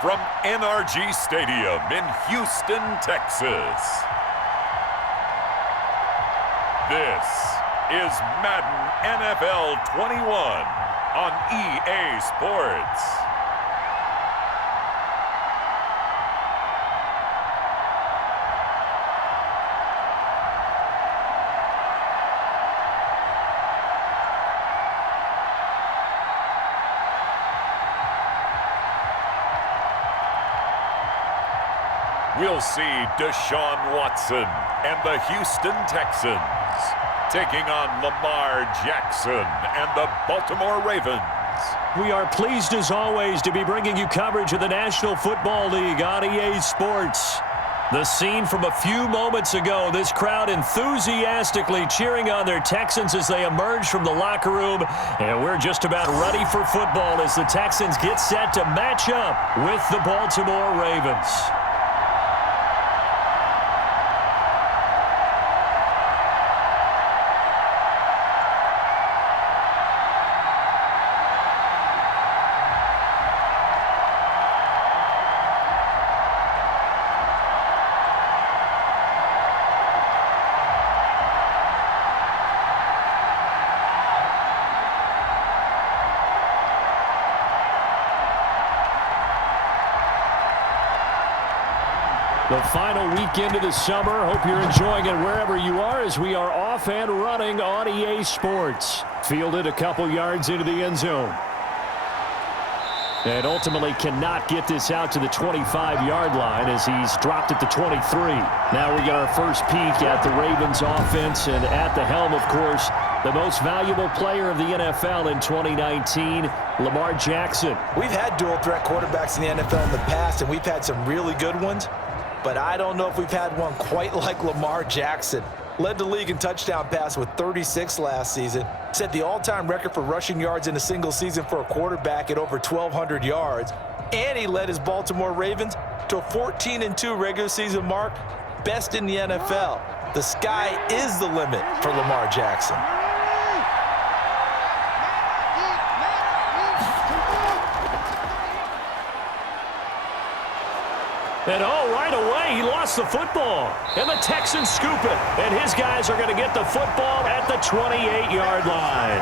from NRG Stadium in Houston, Texas. This is Madden NFL 21 on EA Sports. We'll see Deshaun Watson and the Houston Texans taking on Lamar Jackson and the Baltimore Ravens. We are pleased as always to be bringing you coverage of the National Football League on EA Sports. The scene from a few moments ago, this crowd enthusiastically cheering on their Texans as they emerge from the locker room. And we're just about ready for football as the Texans get set to match up with the Baltimore Ravens. The final weekend of the summer. Hope you're enjoying it wherever you are as we are off and running on EA Sports. Fielded a couple yards into the end zone. And ultimately cannot get this out to the 25-yard line as he's dropped at the 23. Now we get our first peek at the Ravens offense, and at the helm, of course, the most valuable player of the NFL in 2019, Lamar Jackson. We've had dual-threat quarterbacks in the NFL in the past, and we've had some really good ones. But I don't know if we've had one quite like Lamar Jackson. Led the league in touchdown pass with 36 last season. Set the all-time record for rushing yards in a single season for a quarterback at over 1,200 yards. And he led his Baltimore Ravens to a 14-2 regular season mark. Best in the NFL. The sky is the limit for Lamar Jackson. And right away, he lost the football. And the Texans scoop it. And his guys are going to get the football at the 28-yard line.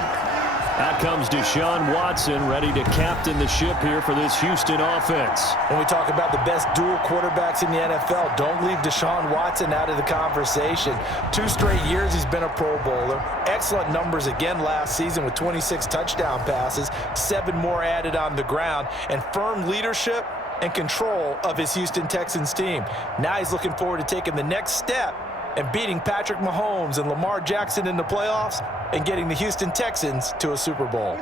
Out comes Deshaun Watson, ready to captain the ship here for this Houston offense. When we talk about the best dual quarterbacks in the NFL, don't leave Deshaun Watson out of the conversation. 2 straight years he's been a Pro Bowler. Excellent numbers again last season with 26 touchdown passes, 7 more added on the ground, and firm leadership and control of his Houston Texans team. Now he's looking forward to taking the next step and beating Patrick Mahomes and Lamar Jackson in the playoffs and getting the Houston Texans to a Super Bowl.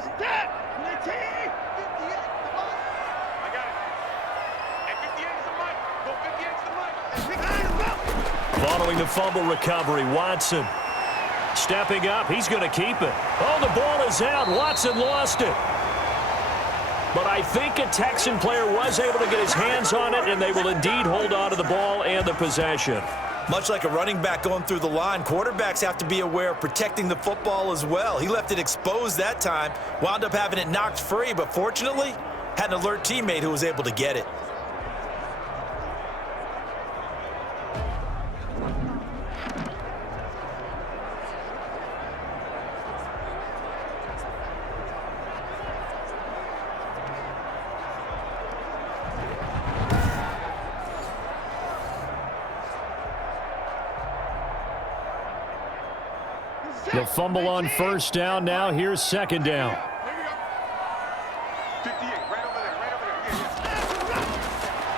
Following the fumble recovery, Watson stepping up. He's going to keep it. Oh, the ball is out. Watson lost it. But I think a Texan player was able to get his hands on it, and they will indeed hold on to the ball and the possession. Much like a running back going through the line, quarterbacks have to be aware of protecting the football as well. He left it exposed that time, wound up having it knocked free, but fortunately, had an alert teammate who was able to get it. The fumble on first down. Now here's second down.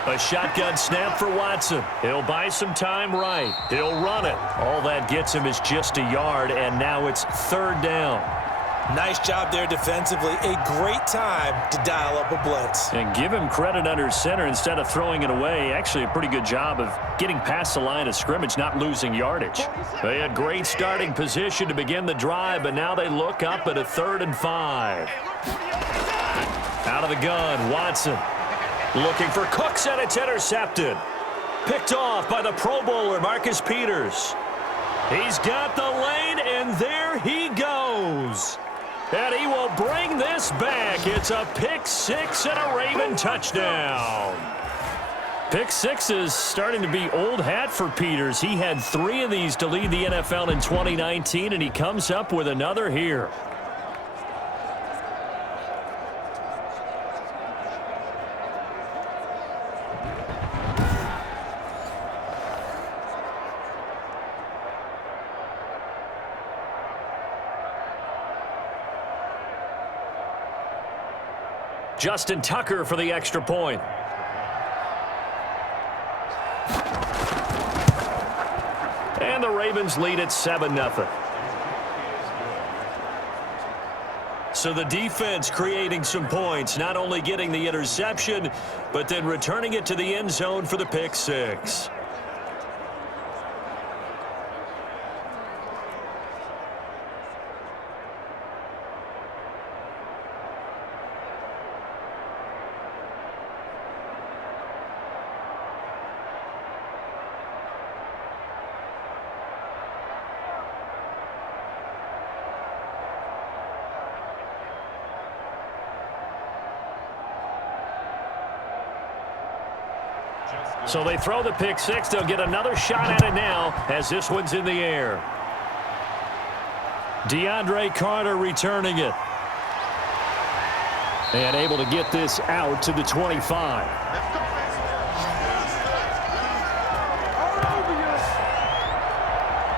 A shotgun snap for Watson. He'll buy some time right. He'll run it. All that gets him is just a yard, and now it's third down. Nice job there defensively. A great time to dial up a blitz. And give him credit under center instead of throwing it away. Actually, a pretty good job of getting past the line of scrimmage, not losing yardage. They had great starting position to begin the drive, but now they look up at a 3rd and 5. Out of the gun, Watson. Looking for Cooks, and it's intercepted. Picked off by the Pro Bowler, Marcus Peters. He's got the lane, and there he goes. And he will bring this back. It's a pick six and a Raven touchdown. Pick six is starting to be old hat for Peters. He had 3 of these to lead the NFL in 2019, and he comes up with another here. Justin Tucker for the extra point. And the Ravens lead at 7-0. So the defense creating some points, not only getting the interception, but then returning it to the end zone for the pick six. So they throw the pick six. They'll get another shot at it now as this one's in the air. DeAndre Carter returning it. And able to get this out to the 25.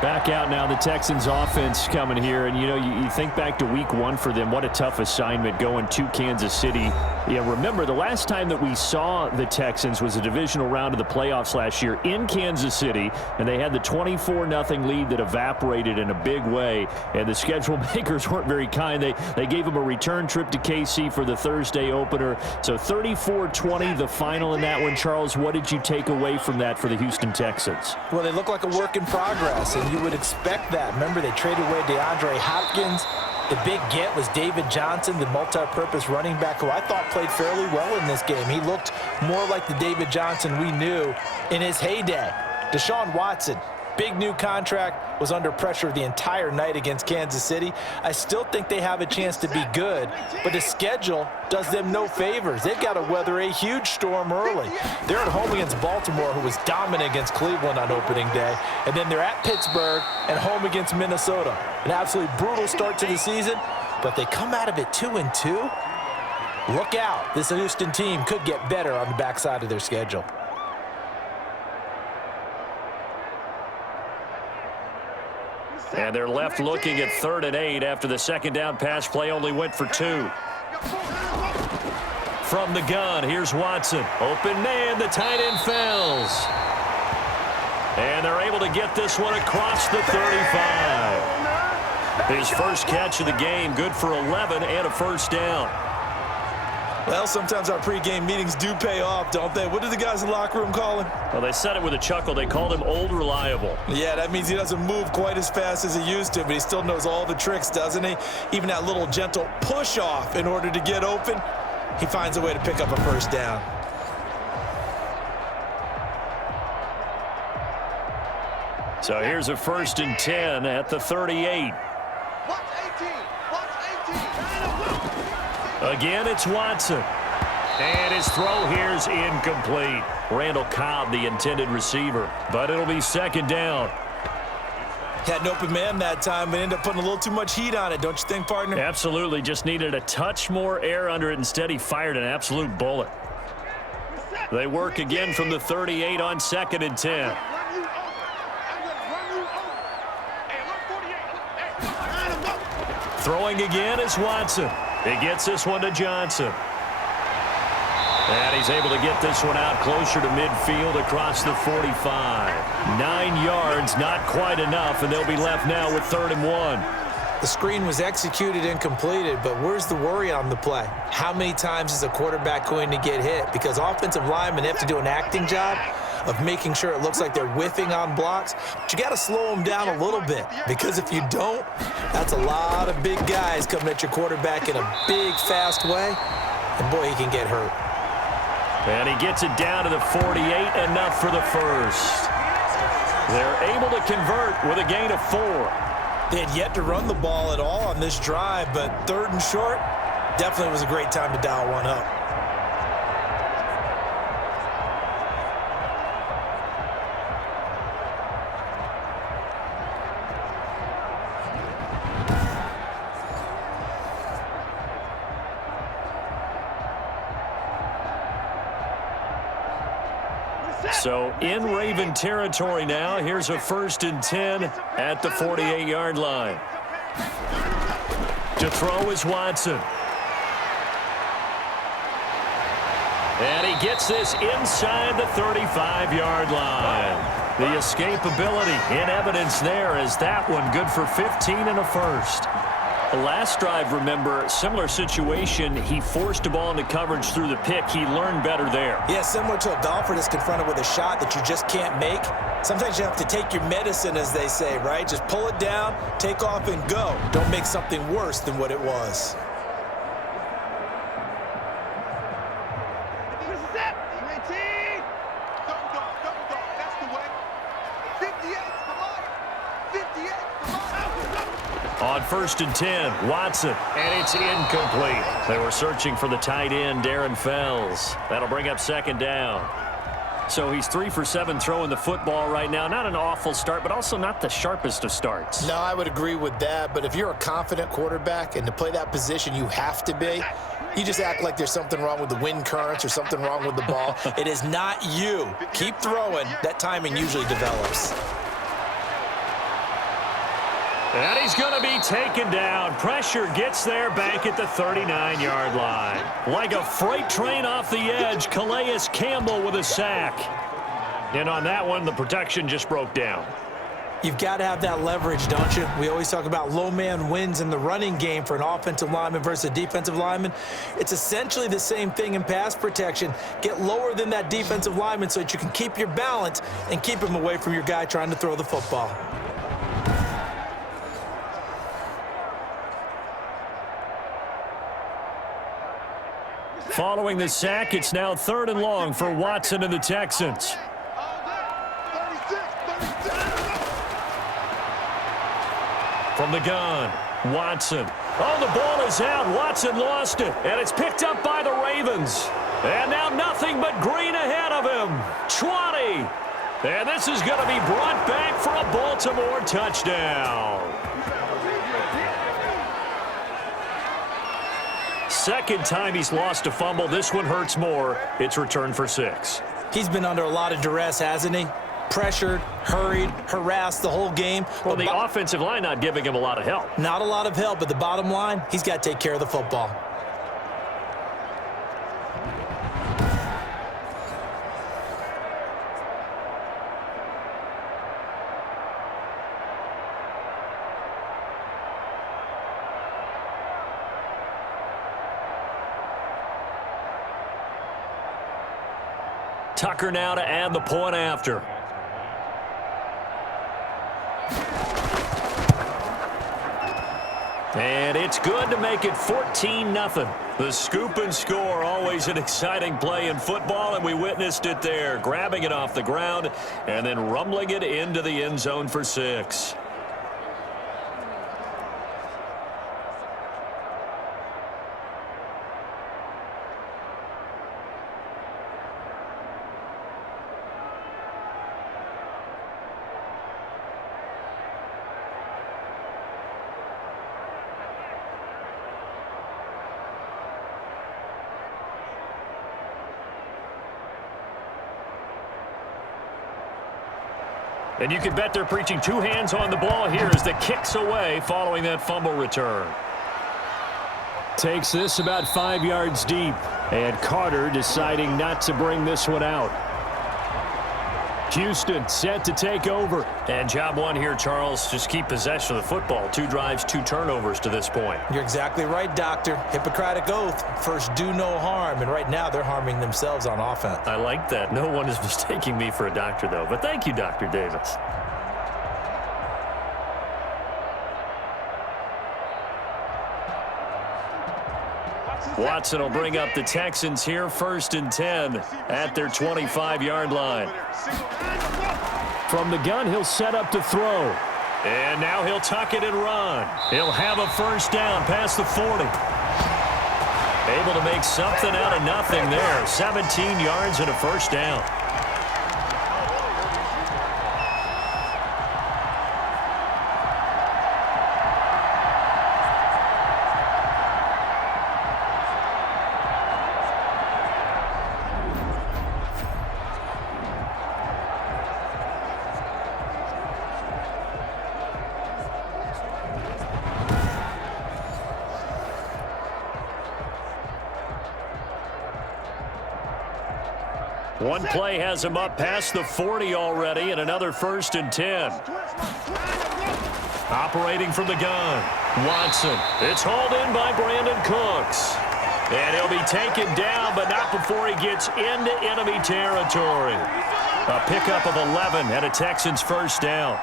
Back out now, the Texans offense coming here. And, you know, you think back to week 1 for them. What a tough assignment going to Kansas City. Yeah, remember, the last time that we saw the Texans was a divisional round of the playoffs last year in Kansas City, and they had the 24-0 lead that evaporated in a big way, and the schedule makers weren't very kind. They gave them a return trip to KC for the Thursday opener. So 34-20, the final in that one. Charles, what did you take away from that for the Houston Texans? Well, they look like a work in progress, and you would expect that. Remember, they traded away DeAndre Hopkins. The big get was David Johnson, the multi-purpose running back, who I thought played fairly well in this game. He looked more like the David Johnson we knew in his heyday. Deshaun Watson, big new contract, was under pressure the entire night against Kansas City. I still think they have a chance to be good, but the schedule does them no favors. They've got to weather a huge storm early. They're at home against Baltimore, who was dominant against Cleveland on opening day, and then they're at Pittsburgh and home against Minnesota. An absolutely brutal start to the season, but they come out of it 2-2. Look out. This Houston team could get better on the backside of their schedule. And they're left looking at 3rd and 8 after the second down pass play only went for 2. From the gun, here's Watson. Open man, the tight end fails. And they're able to get this one across the 35. His first catch of the game, good for 11 and a first down. Well, sometimes our pregame meetings do pay off, don't they? What do the guys in the locker room call him? Well, they said it with a chuckle. They called him Old Reliable. Yeah, that means he doesn't move quite as fast as he used to, but he still knows all the tricks, doesn't he? Even that little gentle push-off in order to get open, he finds a way to pick up a first down. So here's a 1st and 10 at the 38. Again, it's Watson. And his throw here's incomplete. Randall Cobb, the intended receiver. But it'll be 2nd down. Had an open man that time, but ended up putting a little too much heat on it, don't you think, partner? Absolutely. Just needed a touch more air under it. Instead, he fired an absolute bullet. They work again from the 38 on 2nd and 10. Throwing again is Watson. He gets this one to Johnson. And he's able to get this one out closer to midfield across the 45. 9 yards, not quite enough, and they'll be left now with 3rd and 1. The screen was executed and completed, but where's the worry on the play? How many times is a quarterback going to get hit? Because offensive linemen have to do an acting job of making sure it looks like they're whiffing on blocks. But you got to slow them down a little bit, because if you don't, that's a lot of big guys coming at your quarterback in a big, fast way. And, boy, he can get hurt. And he gets it down to the 48, enough for the first. They're able to convert with a gain of 4. They had yet to run the ball at all on this drive, but 3rd and short, definitely was a great time to dial one up. So in Raven territory now. Here's a 1st and 10 at the 48-yard line. To throw is Watson. And he gets this inside the 35-yard line. The escapability in evidence there as that one good for 15 and a first. The last drive, remember, similar situation. He forced a ball into coverage through the pick. He learned better there. Yeah, similar to a golfer that's confronted with a shot that you just can't make. Sometimes you have to take your medicine, as they say, right? Just pull it down, take off, and go. Don't make something worse than what it was. On 1st and 10, Watson, and it's incomplete. They were searching for the tight end, Darren Fells. That'll bring up 2nd down. So he's 3 for 7 throwing the football right now. Not an awful start, but also not the sharpest of starts. No, I would agree with that. But if you're a confident quarterback and to play that position, you have to be. You just act like there's something wrong with the wind currents or something wrong with the ball. It is not you. Keep throwing. That timing usually develops. And he's going to be taken down. Pressure gets there back at the 39-yard line. Like a freight train off the edge, Calais Campbell with a sack. And on that one, the protection just broke down. You've got to have that leverage, don't you? We always talk about low man wins in the running game for an offensive lineman versus a defensive lineman. It's essentially the same thing in pass protection. Get lower than that defensive lineman so that you can keep your balance and keep him away from your guy trying to throw the football. Following the sack, it's now 3rd and long for Watson and the Texans. From the gun, Watson. Oh, the ball is out. Watson lost it, and it's picked up by the Ravens. And now nothing but green ahead of him. 20. And this is going to be brought back for a Baltimore touchdown. 2nd time he's lost a fumble. This one hurts more. It's returned for 6. He's been under a lot of duress, hasn't he? Pressured, hurried, harassed the whole game. Well, the offensive line not giving him a lot of help. Not a lot of help, but the bottom line, he's got to take care of the football. Tucker now to add the point after. And it's good to make it 14-0. The scoop and score, always an exciting play in football, and we witnessed it there, grabbing it off the ground and then rumbling it into the end zone for 6. And you can bet they're preaching 2 hands on the ball here as the kick's away following that fumble return. Takes this about 5 yards deep. And Carter deciding not to bring this one out. Houston set to take over. And job one here, Charles, just keep possession of the football. 2 drives, 2 turnovers to this point. You're exactly right, Doctor. Hippocratic oath. First, do no harm. And right now, they're harming themselves on offense. I like that. No one is mistaking me for a doctor, though. But thank you, Dr. Davis. Watson will bring up the Texans here, 1st and 10 at their 25-yard line. From the gun, he'll set up to throw. And now he'll tuck it and run. He'll have a first down past the 40. Able to make something out of nothing there. 17 yards and a first down. One play has him up past the 40 already, and another 1st and 10. Operating from the gun, Watson. It's hauled in by Brandon Cooks. And he'll be taken down, but not before he gets into enemy territory. A pickup of 11 and a Texans first down.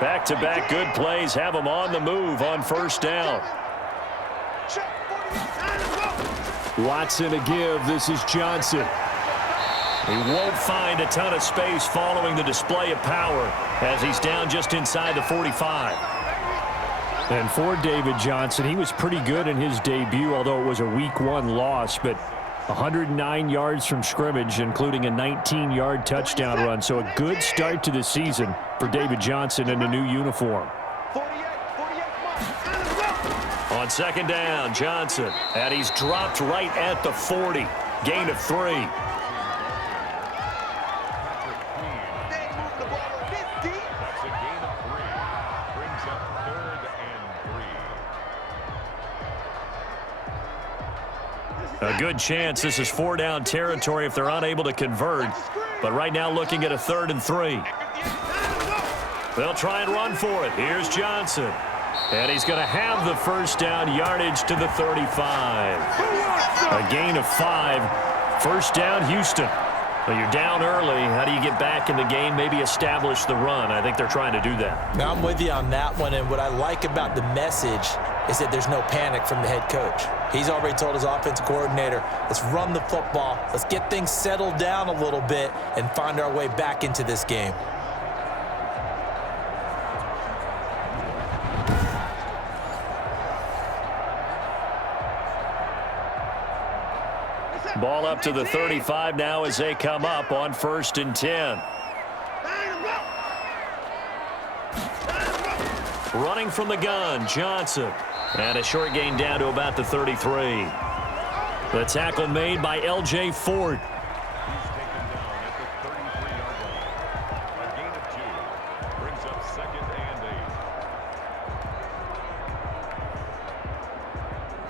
Back-to-back good plays have him on the move on first down. Watson a give. This is Johnson. He won't find a ton of space following the display of power as he's down just inside the 45. And for David Johnson, he was pretty good in his debut, although it was a week 1 loss. But 109 yards from scrimmage, including a 19-yard touchdown run. So a good start to the season for David Johnson in a new uniform. On second down, Johnson. And he's dropped right at the 40. Gain of 3. A good chance this is 4-down territory if they're unable to convert. But right now looking at a 3rd and 3. They'll try and run for it. Here's Johnson. And he's going to have the first down, yardage to the 35. A gain of 5. First down, Houston. Well, you're down early. How do you get back in the game, maybe establish the run? I think they're trying to do that. Now, I'm with you on that one, and what I like about the message is that there's no panic from the head coach. He's already told his offensive coordinator, let's run the football, let's get things settled down a little bit and find our way back into this game. Ball up to the 35 now as they come up on 1st and 10. Running from the gun, Johnson. And a short gain down to about the 33. The tackle made by L.J. Ford. He's taken down at the 33-yard line. A gain of 2 brings up 2nd and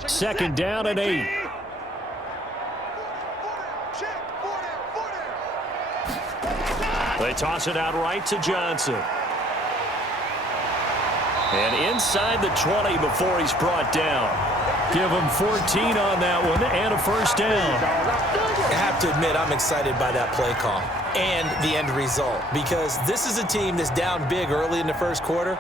8. Second down and 8. They toss it out right to Johnson. And inside the 20 before he's brought down. Give him 14 on that one and a first down. I have to admit, I'm excited by that play call and the end result because this is a team that's down big early in the first quarter,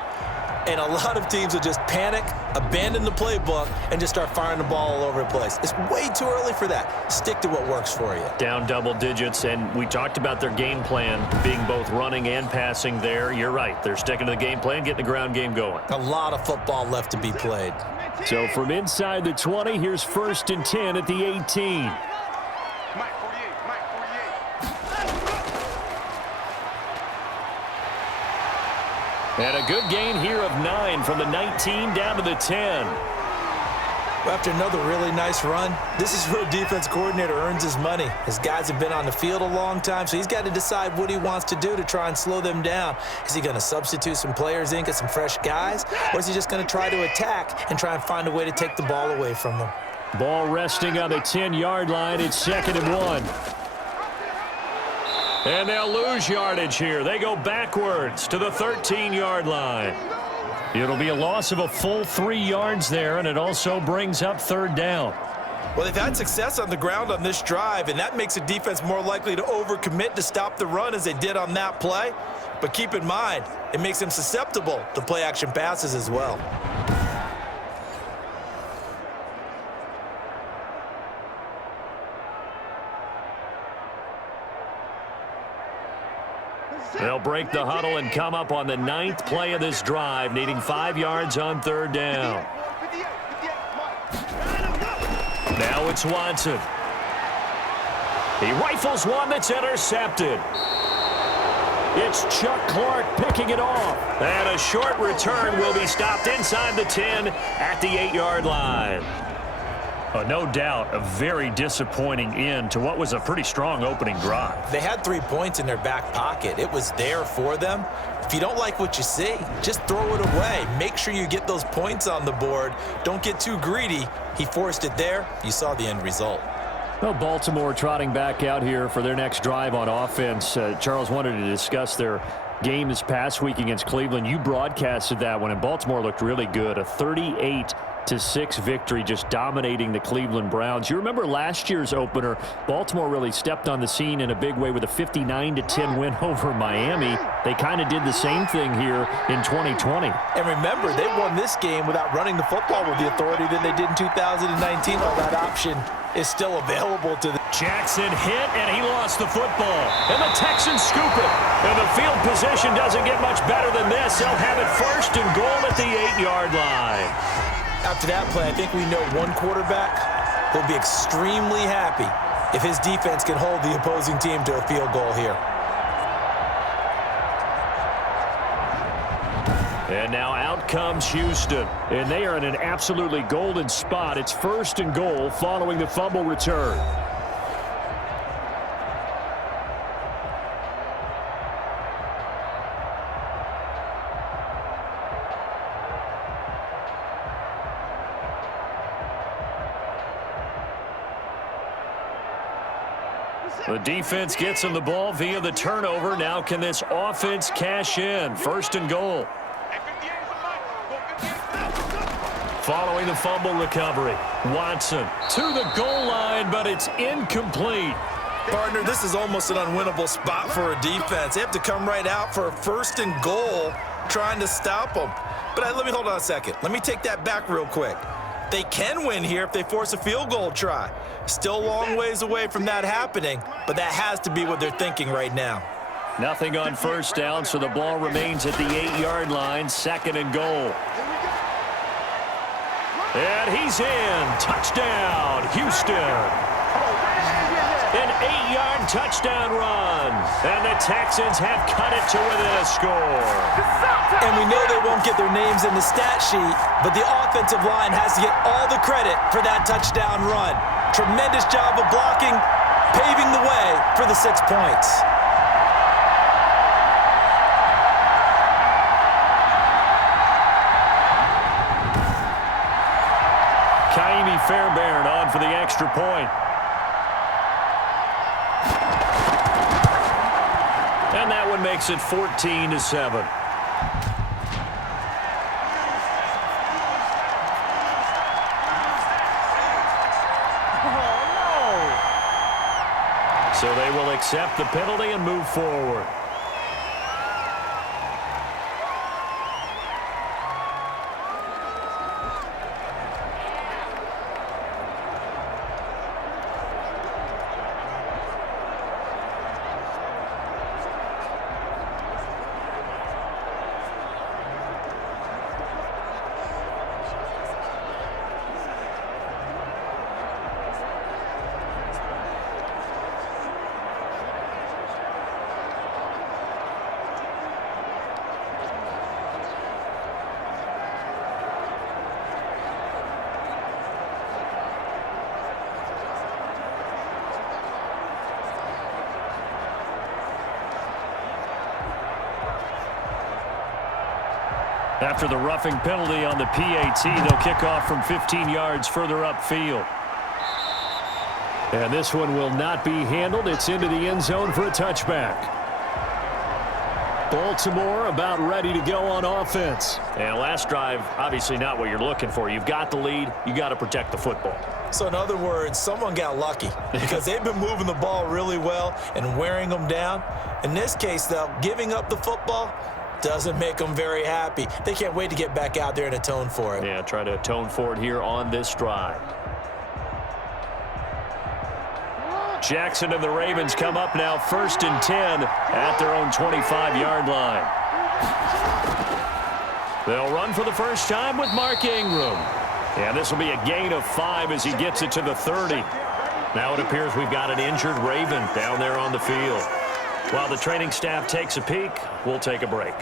and a lot of teams will just panic, abandon the playbook, and just start firing the ball all over the place. It's way too early for that. Stick to what works for you. Down double digits, and we talked about their game plan being both running and passing there. You're right. They're sticking to the game plan, getting the ground game going. A lot of football left to be played. So from inside the 20, here's 1st and 10 at the 18. And a good gain here of 9 from the 19 down to the 10. After another really nice run, this is where a defense coordinator earns his money. His guys have been on the field a long time, so he's got to decide what he wants to do to try and slow them down. Is he going to substitute some players in, get some fresh guys, or is he just going to try to attack and try and find a way to take the ball away from them? Ball resting on the 10-yard line. It's 2nd and 1. And they'll lose yardage here. They go backwards to the 13-yard line. It'll be a loss of a full 3 yards there, and it also brings up 3rd down. Well, they've had success on the ground on this drive, and that makes a defense more likely to overcommit to stop the run as they did on that play. But keep in mind, it makes them susceptible to play-action passes as well. They'll break the huddle and come up on the 9th play of this drive, needing 5 yards on 3rd down. Now it's Watson. He rifles one that's intercepted. It's Chuck Clark picking it off. And a short return will be stopped inside the 10 at the 8-yard line. No doubt a very disappointing end to what was a pretty strong opening drive. They had 3 points in their back pocket. It was there for them. If you don't like what you see, just throw it away. Make sure you get those points on the board. Don't get too greedy. He forced it there. You saw the end result. Well, Baltimore trotting back out here for their next drive on offense. Charles wanted to discuss their game this past week against Cleveland. You broadcasted that one, and Baltimore looked really good. A 38-6 victory, just dominating the Cleveland Browns. You remember last year's opener, Baltimore really stepped on the scene in a big way with a 59-10 win over Miami. They kind of did the same thing here in 2020. And remember, they won this game without running the football with the authority that they did in 2019. All that option is still available to them. Jackson hit, and he lost the football. And the Texans scoop it. And the field position doesn't get much better than this. They'll have it 1st and goal at the 8-yard line. After that play, I think we know one quarterback will be extremely happy if his defense can hold the opposing team to a field goal here. And now out comes Houston. And they are in an absolutely golden spot. It's 1st and goal following the fumble return. The defense gets him the ball via the turnover. Now can this offense cash in? 1st and goal. Following the fumble recovery, Watson to the goal line, but it's incomplete. Partner, this is almost an unwinnable spot for a defense. They have to come right out for a 1st and goal trying to stop them. But let me hold on a second. Let me take that back real quick. They can win here if they force a field goal try. Still a long ways away from that happening, but that has to be what they're thinking right now. Nothing on 1st down, so the ball remains at the 8-yard line, 2nd and goal. And he's in. Touchdown, Houston. An 8-yard touchdown run. And the Texans have cut it to within a score. And we know they won't get their names in the stat sheet, but the offensive line has to get all the credit for that touchdown run. Tremendous job of blocking, paving the way for the 6 points. Fairbairn on for the extra point. And that one makes it 14-7. So they will accept the penalty and move forward. After the roughing penalty on the PAT, they'll kick off from 15 yards further upfield. And this one will not be handled. It's into the end zone for a touchback. Baltimore about ready to go on offense. And last drive, obviously not what you're looking for. You've got the lead. You got to protect the football. So in other words, someone got lucky because they've been moving the ball really well and wearing them down. In this case, though, giving up the football doesn't make them very happy. They can't wait to get back out there and atone for it. Yeah, try to atone for it here on this drive. Jackson and the Ravens come up now 1st and 10 at their own 25-yard line. They'll run for the first time with Mark Ingram. And this will be a gain of 5 as he gets it to the 30. Now it appears we've got an injured Raven down there on the field. While the training staff takes a peek, we'll take a break.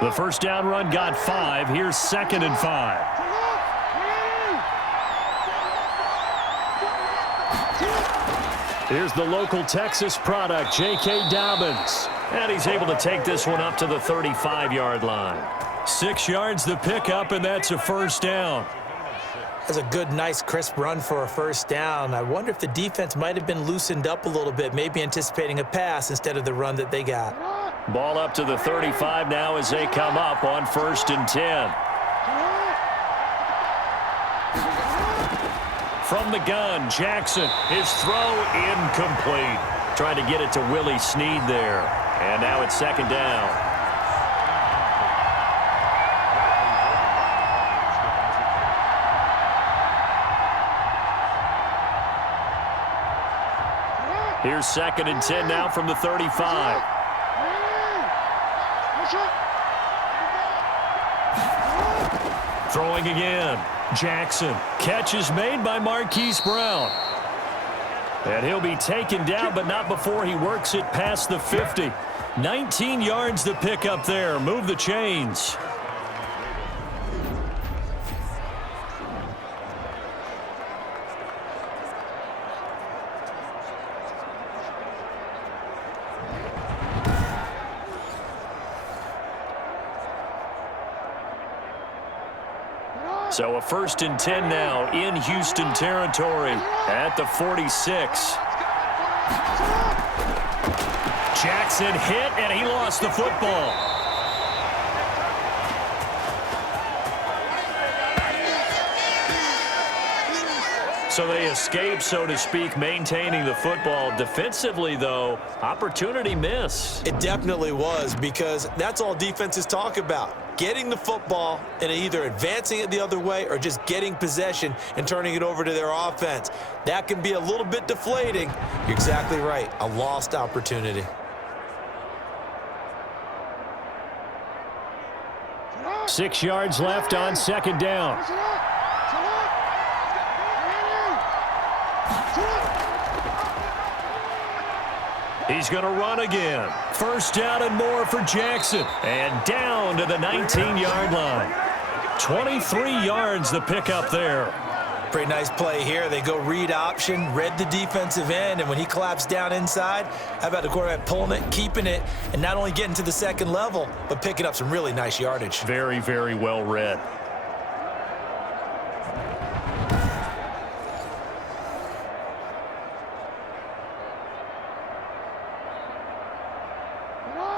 The first down run got 5. Here's 2nd and 5. Here's the local Texas product, J.K. Dobbins. And he's able to take this one up to the 35-yard line. 6 yards the pickup, and that's a first down. That's a good, nice, crisp run for a first down. I wonder if the defense might have been loosened up a little bit, maybe anticipating a pass instead of the run that they got. Ball up to the 35 now as they come up on 1st and 10. From the gun, Jackson, his throw incomplete. Trying to get it to Willie Snead there. And now it's 2nd down. Here's 2nd and 10 now from the 35. Throwing again. Jackson. Catch is made by Marquise Brown. And he'll be taken down, but not before he works it past the 50. 19 yards to pick up there. Move the chains. So a 1st and 10 now in Houston territory at the 46. Jackson hit, and he lost the football. So they escape, so to speak, maintaining the football. Defensively, though, opportunity miss. It definitely was, because that's all defenses talk about. Getting the football and either advancing it the other way or just getting possession and turning it over to their offense. That can be a little bit deflating. You're exactly right. A lost opportunity. Six yards left on 2nd down. He's going to run again. 1st down and more for Jackson. And down to the 19-yard line. 23 yards the pickup there. Pretty nice play here. They go read option, read the defensive end, and when he claps down inside, how about the quarterback pulling it, keeping it, and not only getting to the 2nd level, but picking up some really nice yardage. Very, very well read.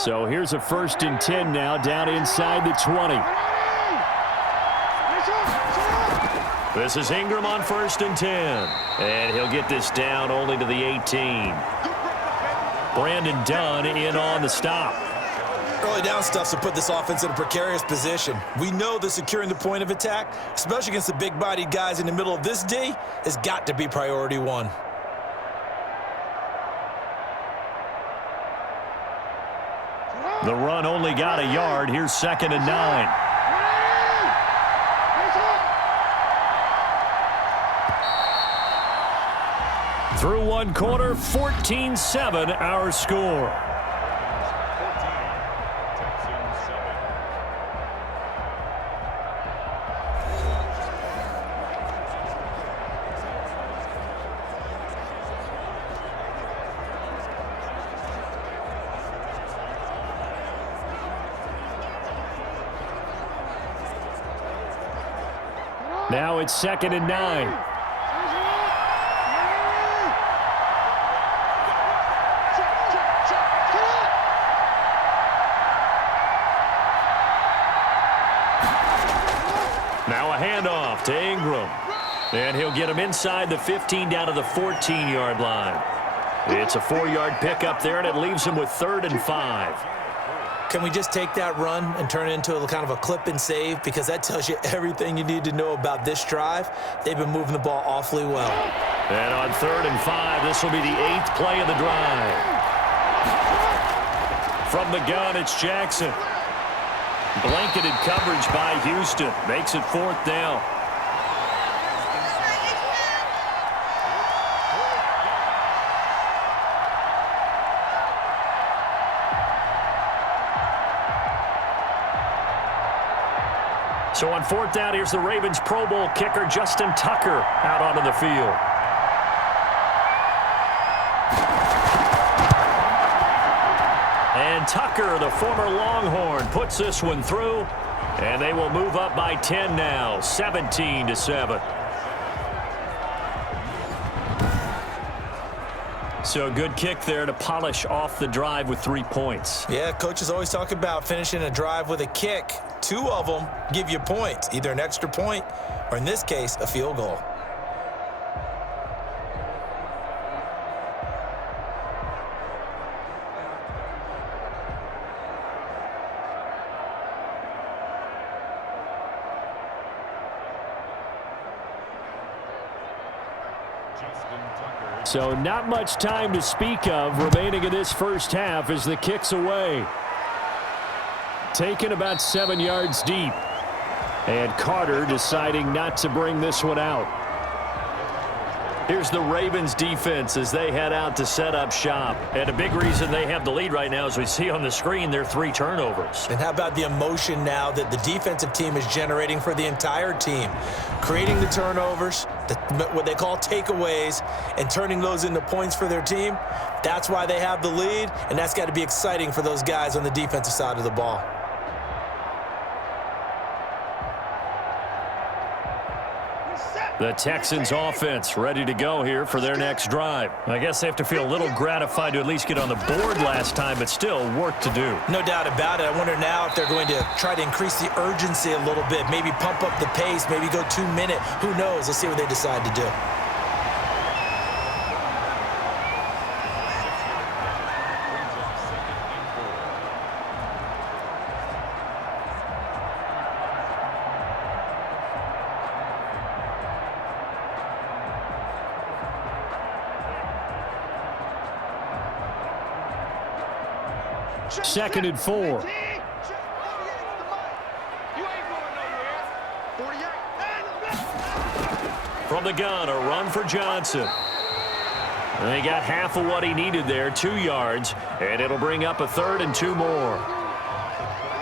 So here's a 1st and 10 now down inside the 20. This is Ingram on 1st and 10. And he'll get this down only to the 18. Brandon Dunn in on the stop. Early down stuff to put this offense in a precarious position. We know that securing the point of attack, especially against the big-bodied guys in the middle of this D, has got to be priority one. The run only got a yard. Here's 2nd and 9. Through one quarter, 14-7 our score. Now it's 2nd and 9. a handoff to Ingram. And he'll get him inside the 15 down to the 14-yard line. It's a 4-yard pickup there, and it leaves him with 3rd and 5. Can we just take that run and turn it into a kind of a clip and save? Because that tells you everything you need to know about this drive. They've been moving the ball awfully well. And on 3rd and 5, this will be the 8th play of the drive. From the gun, it's Jackson. Blanketed coverage by Houston. Makes it 4th down. So on 4th down, here's the Ravens Pro Bowl kicker, Justin Tucker, out onto the field. And Tucker, the former Longhorn, puts this one through, and they will move up by 10 now, 17-7. So a good kick there to polish off the drive with 3 points. Yeah, coaches always talk about finishing a drive with a kick. 2 of them give you points, either an extra point or, in this case, a field goal. So not much time to speak of remaining in this first half as the kick's away. Taken about 7 yards deep. And Carter deciding not to bring this one out. Here's the Ravens defense as they head out to set up shop. And a big reason they have the lead right now, as we see on the screen, their 3 turnovers. And how about the emotion now that the defensive team is generating for the entire team? Creating the turnovers, what they call takeaways, and turning those into points for their team. That's why they have the lead, and that's got to be exciting for those guys on the defensive side of the ball. The Texans offense ready to go here for their next drive. I guess they have to feel a little gratified to at least get on the board last time, but still work to do. No doubt about it. I wonder now if they're going to try to increase the urgency a little bit, maybe pump up the pace, maybe go 2-minute. Who knows? Let's see what they decide to do. Second and 4. From the gun, a run for Johnson. And he got half of what he needed there, 2 yards, and it'll bring up a 3rd and 2 more.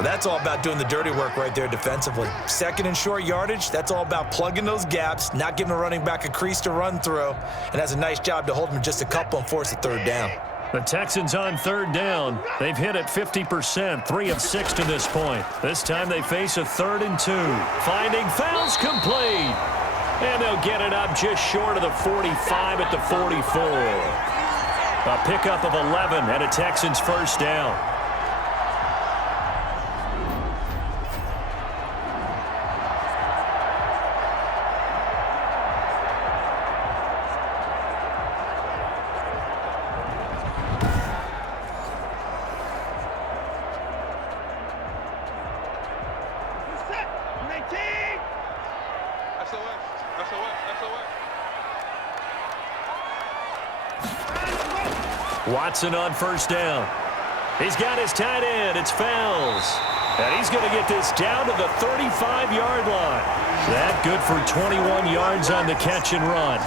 That's all about doing the dirty work right there defensively. 2nd and short yardage, that's all about plugging those gaps, not giving a running back a crease to run through, and that's a nice job to hold him just a couple and force a 3rd down. The Texans on 3rd down. They've hit it 50%, 3 of 6 to this point. This time they face a 3rd and 2. Finding fouls complete. And they'll get it up just short of the 45 at the 44. A pickup of 11 and a Texans first down. Watson on first down. He's got his tight end. It's Fells. And he's going to get this down to the 35-yard line. That good for 21 yards on the catch and run.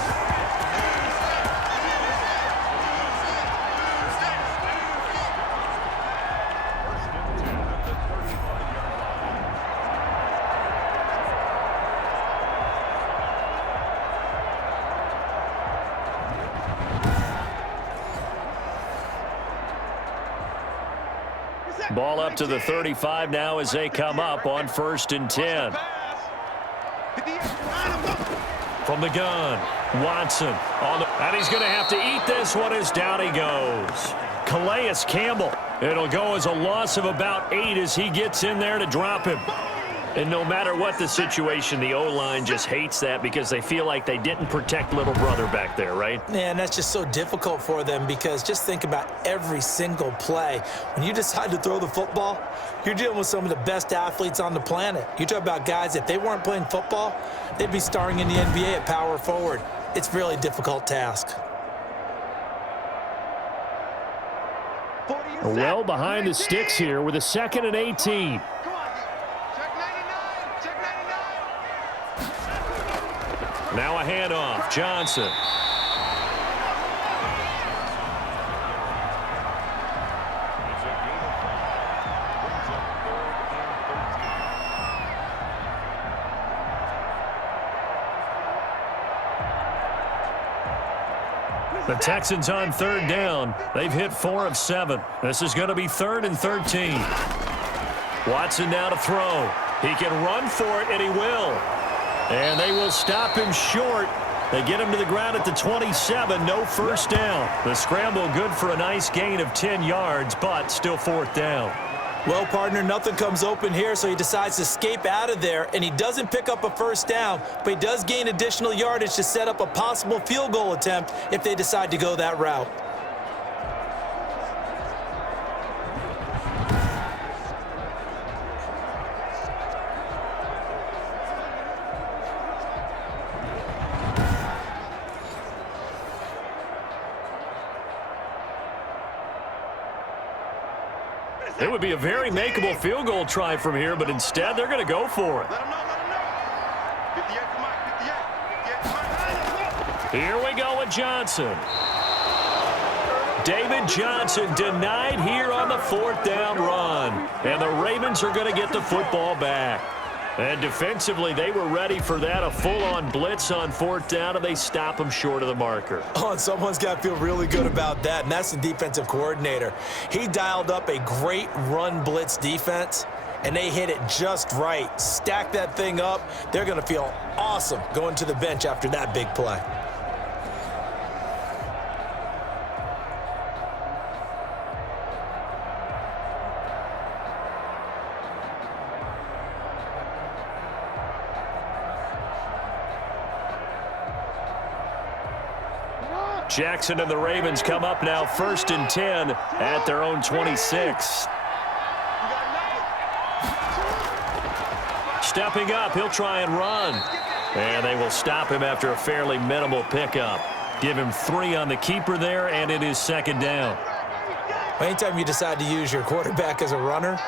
Ball up to the 35 now as they come up on 1st and 10. From the gun, Watson. And he's going to have to eat this one as down he goes. Calais Campbell. It'll go as a loss of about 8 as he gets in there to drop him. And no matter what the situation, the O-line just hates that because they feel like they didn't protect little brother back there, right? Yeah, and that's just so difficult for them because just think about every single play. When you decide to throw the football, you're dealing with some of the best athletes on the planet. You talk about guys, if they weren't playing football, they'd be starring in the NBA at power forward. It's a really difficult task. Well behind the sticks here with a 2nd and 18. Now a handoff. Johnson. The Texans on 3rd down. They've hit 4 of 7. This is going to be 3rd and 13. Watson now to throw. He can run for it, and he will. And they will stop him short. They get him to the ground at the 27. No first down. The scramble good for a nice gain of 10 yards, but still 4th down. Well, partner, nothing comes open here, so he decides to escape out of there, and he doesn't pick up a first down, but he does gain additional yardage to set up a possible field goal attempt if they decide to go that route. It would be a very makeable field goal try from here, but instead they're going to go for it. Here we go with Johnson. David Johnson denied here on the 4th down run. And the Ravens are going to get the football back. And defensively, they were ready for that, a full-on blitz on 4th down, and they stop them short of the marker. Oh, and someone's got to feel really good about that, and that's the defensive coordinator. He dialed up a great run blitz defense, and they hit it just right. Stack that thing up. They're going to feel awesome going to the bench after that big play. Jackson and the Ravens come up now 1st and 10 at their own 26. Stepping up, he'll try and run. And they will stop him after a fairly minimal pickup. Give him 3 on the keeper there, and it is 2nd down. Anytime you decide to use your quarterback as a runner,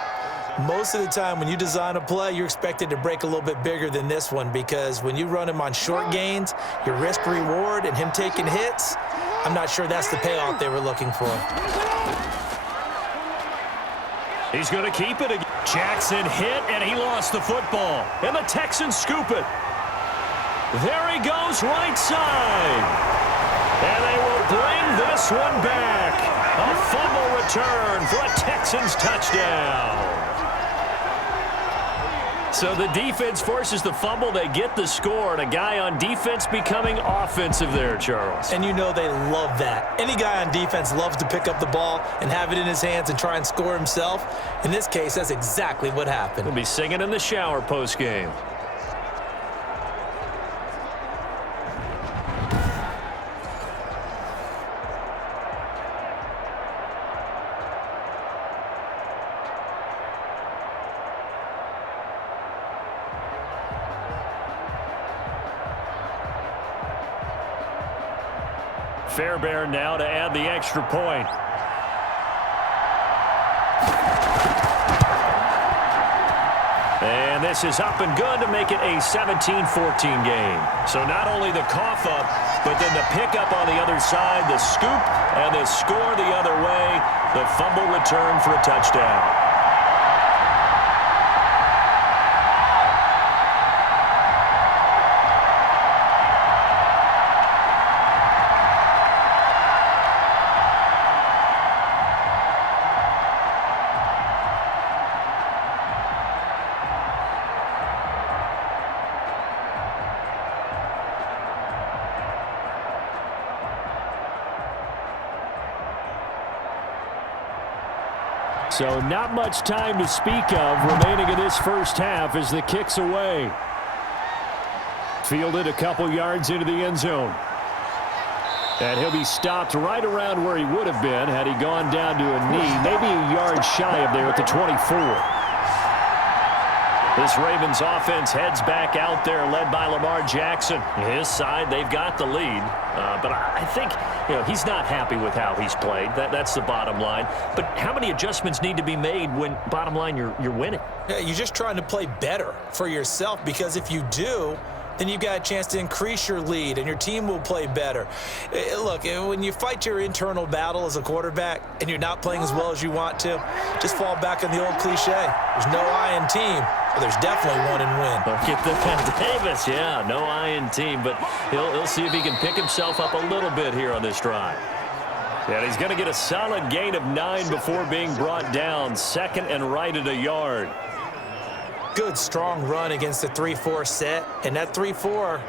most of the time when you design a play, you're expected to break a little bit bigger than this one because when you run him on short gains, your risk-reward and him taking hits, I'm not sure that's the payoff they were looking for. He's going to keep it again. Jackson hit, and he lost the football. And the Texans scoop it. There he goes, right side. And they will bring this one back. A fumble return for a Texans touchdown. So the defense forces the fumble. They get the score, and a guy on defense becoming offensive there, Charles. And you know they love that. Any guy on defense loves to pick up the ball and have it in his hands and try and score himself. In this case, that's exactly what happened. He'll be singing in the shower post-game. Fairbairn now to add the extra point. And this is up and good to make it a 17-14 game. So not only the cough up, but then the pickup on the other side, the scoop, and the score the other way, the fumble return for a touchdown. So not much time to speak of remaining in this first half as the kick's away. Fielded a couple yards into the end zone. And he'll be stopped right around where he would have been had he gone down to a knee, maybe a yard shy of there at the 24. This Ravens offense heads back out there, led by Lamar Jackson. His side, they've got the lead. But I think, he's not happy with how he's played. That's the bottom line. But how many adjustments need to be made when, bottom line, you're winning? Yeah, you're just trying to play better for yourself, because if you do, then you've got a chance to increase your lead, and your team will play better. Look, when you fight your internal battle as a quarterback and you're not playing as well as you want to, just fall back on the old cliche. There's no I in team, but there's definitely one in win. Look at the Davis, yeah, no I in team, but he'll see if he can pick himself up a little bit here on this drive. And he's going to get a solid gain of 9 before being brought down, second and right at a yard. Good, strong run against the 3-4 set. And that 3-4,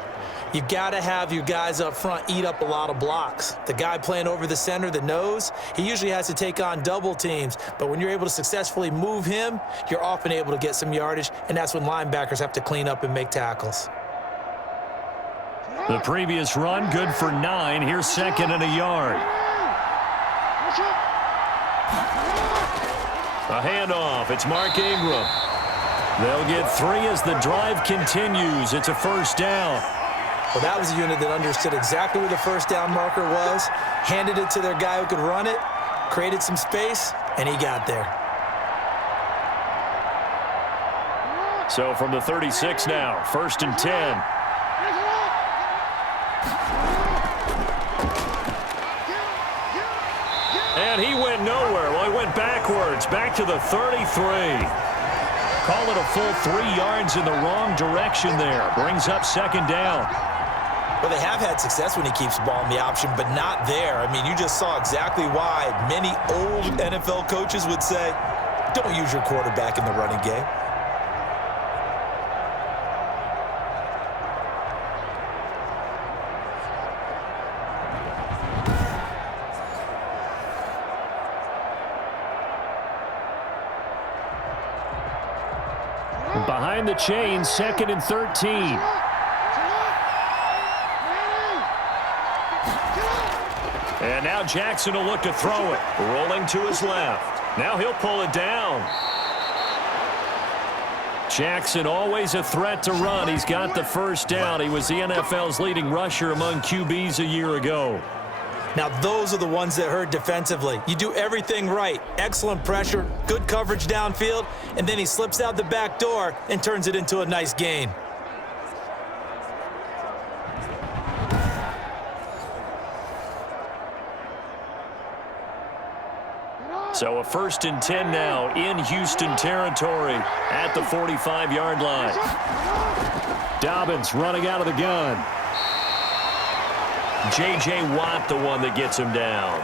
you've got to have your guys up front eat up a lot of blocks. The guy playing over the center, the nose, he usually has to take on double teams. But when you're able to successfully move him, you're often able to get some yardage, and that's when linebackers have to clean up and make tackles. The previous run, good for 9. Here's second and a yard. A handoff. It's Mark Ingram. They'll get 3 as the drive continues. It's a first down. Well, that was a unit that understood exactly where the first down marker was, handed it to their guy who could run it, created some space, and he got there. So from the 36 now, first and 10. And he went nowhere. Well, he went backwards, back to the 33. Call it a full 3 yards in the wrong direction there. Brings up second down. Well, they have had success when he keeps the ball in the option, but not there. I mean, you just saw exactly why many old NFL coaches would say, don't use your quarterback in the running game. Behind the chain, second and 13. And now Jackson will look to throw it. Rolling to his left. Now he'll pull it down. Jackson always a threat to run. He's got the first down. He was the NFL's leading rusher among QBs a year ago. Now, those are the ones that hurt defensively. You do everything right. Excellent pressure, good coverage downfield, and then he slips out the back door and turns it into a nice gain. So a first and 10 now in Houston territory at the 45-yard line. Dobbins running out of the gun. J.J. Watt, the one that gets him down.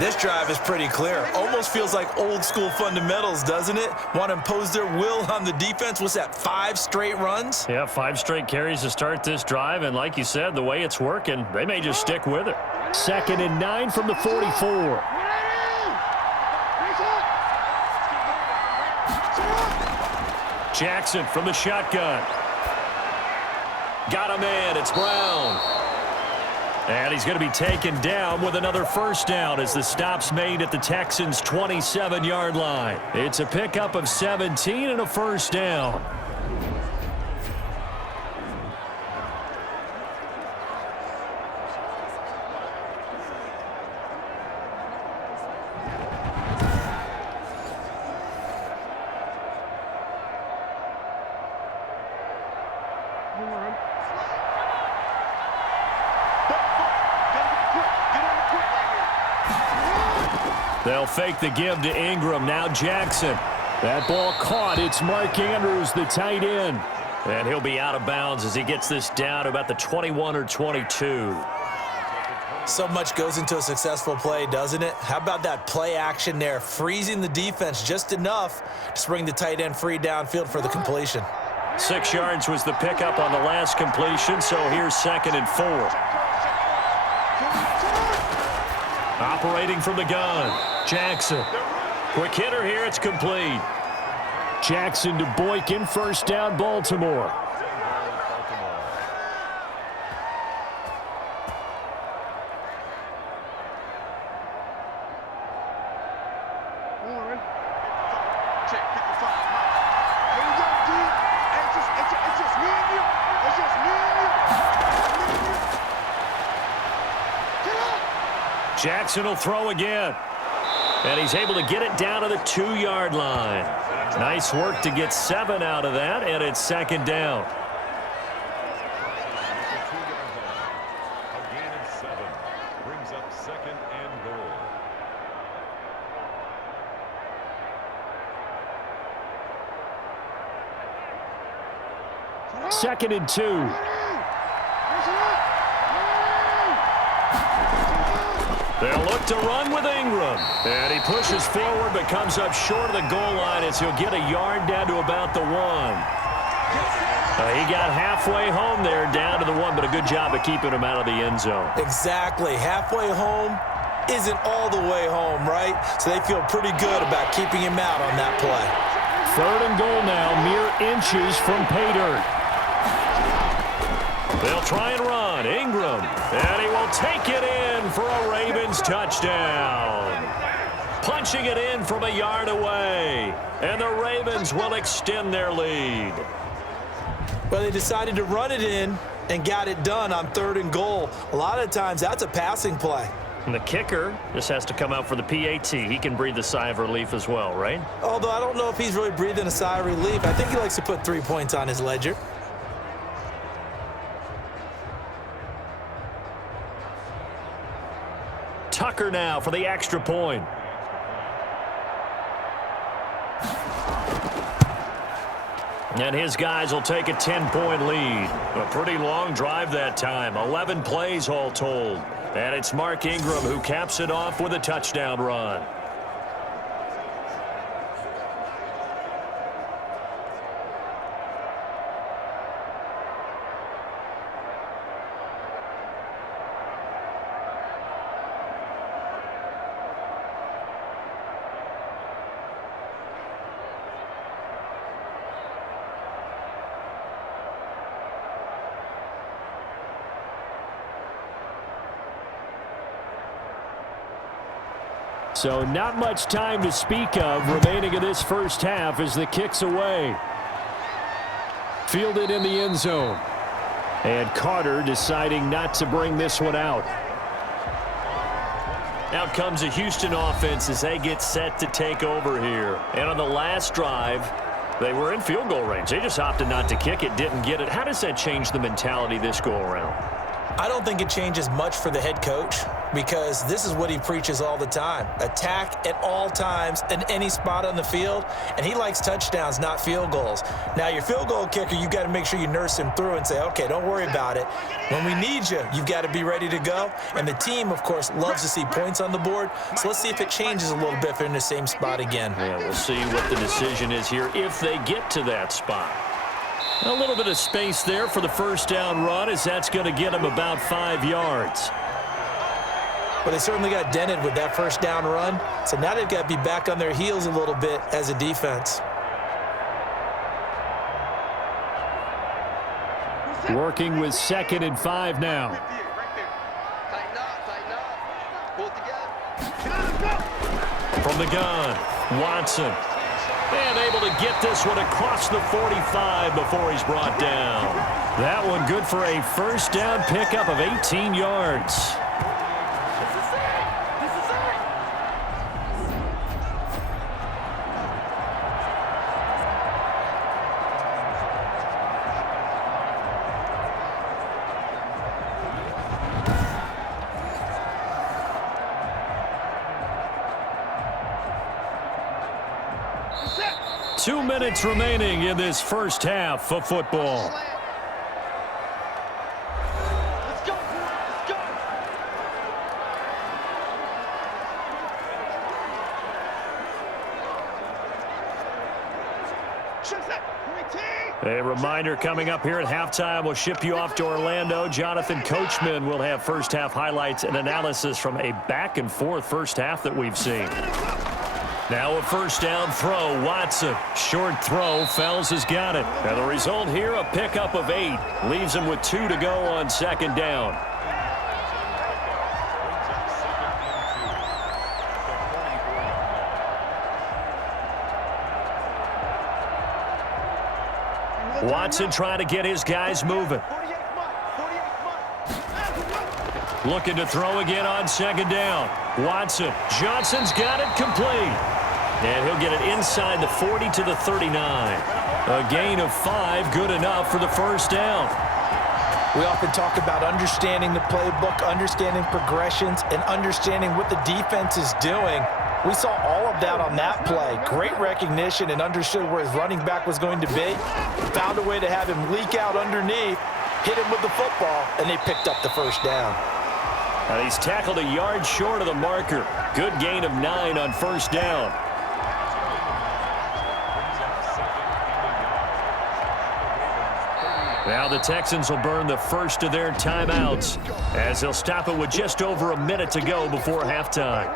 This drive is pretty clear. Almost feels like old school fundamentals, doesn't it? Want to impose their will on the defense. What's that, 5 straight runs? Yeah, 5 straight carries to start this drive. And like you said, the way it's working, they may just stick with it. Second and 9 from the 44. Jackson from the shotgun. Got a man. It's Brown. And he's going to be taken down with another first down as the stop's made at the Texans' 27-yard line. It's a pickup of 17 and a first down. They'll fake the give to Ingram. Now Jackson. That ball caught. It's Mark Andrews, the tight end. And he'll be out of bounds as he gets this down to about the 21 or 22. So much goes into a successful play, doesn't it? How about that play action there, freezing the defense just enough to bring the tight end free downfield for the completion. 6 yards was the pickup on the last completion, so here's second and 4. Operating from the gun, Jackson. Quick hitter here. It's complete. Jackson to Boykin. First down, Baltimore. Jackson will throw again. And he's able to get it down to the 2-yard line. Nice work to get 7 out of that, and it's second down. A gain of 7 brings up second and goal. Second and 2. They'll look to run with Ingram. And he pushes forward but comes up short of the goal line as he'll get a yard down to about the 1. He got halfway home there, down to the 1, but a good job of keeping him out of the end zone. Exactly. Halfway home isn't all the way home, right? So they feel pretty good about keeping him out on that play. Third and goal now, mere inches from pay dirt. They'll try and run. Ingram. And he will take it in for a Ravens touchdown. Punching it in from a yard away. And the Ravens will extend their lead. Well, they decided to run it in and got it done on third and goal. A lot of times that's a passing play. And the kicker just has to come out for the PAT. He can breathe a sigh of relief as well, right? Although I don't know if he's really breathing a sigh of relief. I think he likes to put 3 points on his ledger. Tucker now for the extra point. And his guys will take a 10-point lead. A pretty long drive that time. 11 plays all told. And it's Mark Ingram who caps it off with a touchdown run. So not much time to speak of remaining in this first half as the kick's away. Fielded in the end zone. And Carter deciding not to bring this one out. Out comes a Houston offense as they get set to take over here. And on the last drive, they were in field goal range. They just opted not to kick it, didn't get it. How does that change the mentality this go around? I don't think it changes much for the head coach because this is what he preaches all the time. Attack at all times in any spot on the field, and he likes touchdowns, not field goals. Now, your field goal kicker, you've got to make sure you nurse him through and say, okay, don't worry about it. When we need you, you've got to be ready to go. And the team, of course, loves to see points on the board. So let's see if it changes a little bit if they're in the same spot again. Yeah, we'll see what the decision is here if they get to that spot. A little bit of space there for the first down run as that's going to get them about 5 yards. Well, they certainly got dented with that first down run. So now they've got to be back on their heels a little bit as a defense. Working with 2nd and 5 now. From the gun, Watson. And able to get this one across the 45 before he's brought down. That one good for a first down pickup of 18 yards. Two minutes remaining in this first half of football. Let's go. Let's go. A reminder coming up here at halftime. We'll ship you off to Orlando. Jonathan Coachman will have first half highlights and analysis from a back and forth first half that we've seen. Now a first down throw. Watson. Short throw. Fells has got it. And the result here, a pickup of 8. Leaves him with 2 to go on second down. Watson trying to get his guys moving. Looking to throw again on second down. Watson. Johnson's got it complete. And he'll get it inside the 40 to the 39. A gain of 5, good enough for the first down. We often talk about understanding the playbook, understanding progressions, and understanding what the defense is doing. We saw all of that on that play. Great recognition and understood where his running back was going to be. Found a way to have him leak out underneath, hit him with the football, and they picked up the first down. And he's tackled a yard short of the marker. Good gain of 9 on first down. Now the Texans will burn the first of their timeouts as they'll stop it with just over a minute to go before halftime.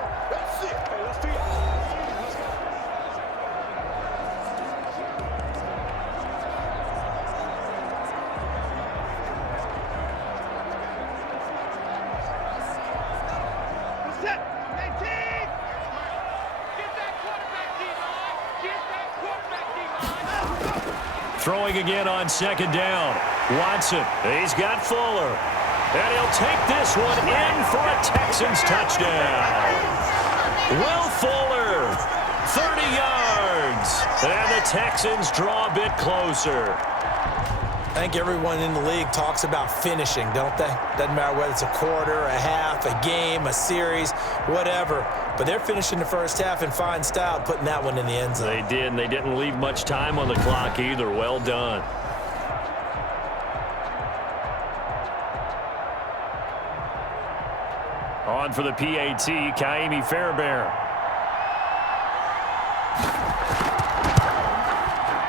Throwing again on second down. Watson, he's got Fuller. And he'll take this one in for a Texans touchdown. Will Fuller, 30 yards. And the Texans draw a bit closer. I think everyone in the league talks about finishing, don't they? Doesn't matter whether it's a quarter, a half, a game, a series, whatever. But they're finishing the first half in fine style, putting that one in the end zone. They did, and they didn't leave much time on the clock either. Well done. On for the PAT, Kaimi Fairbairn.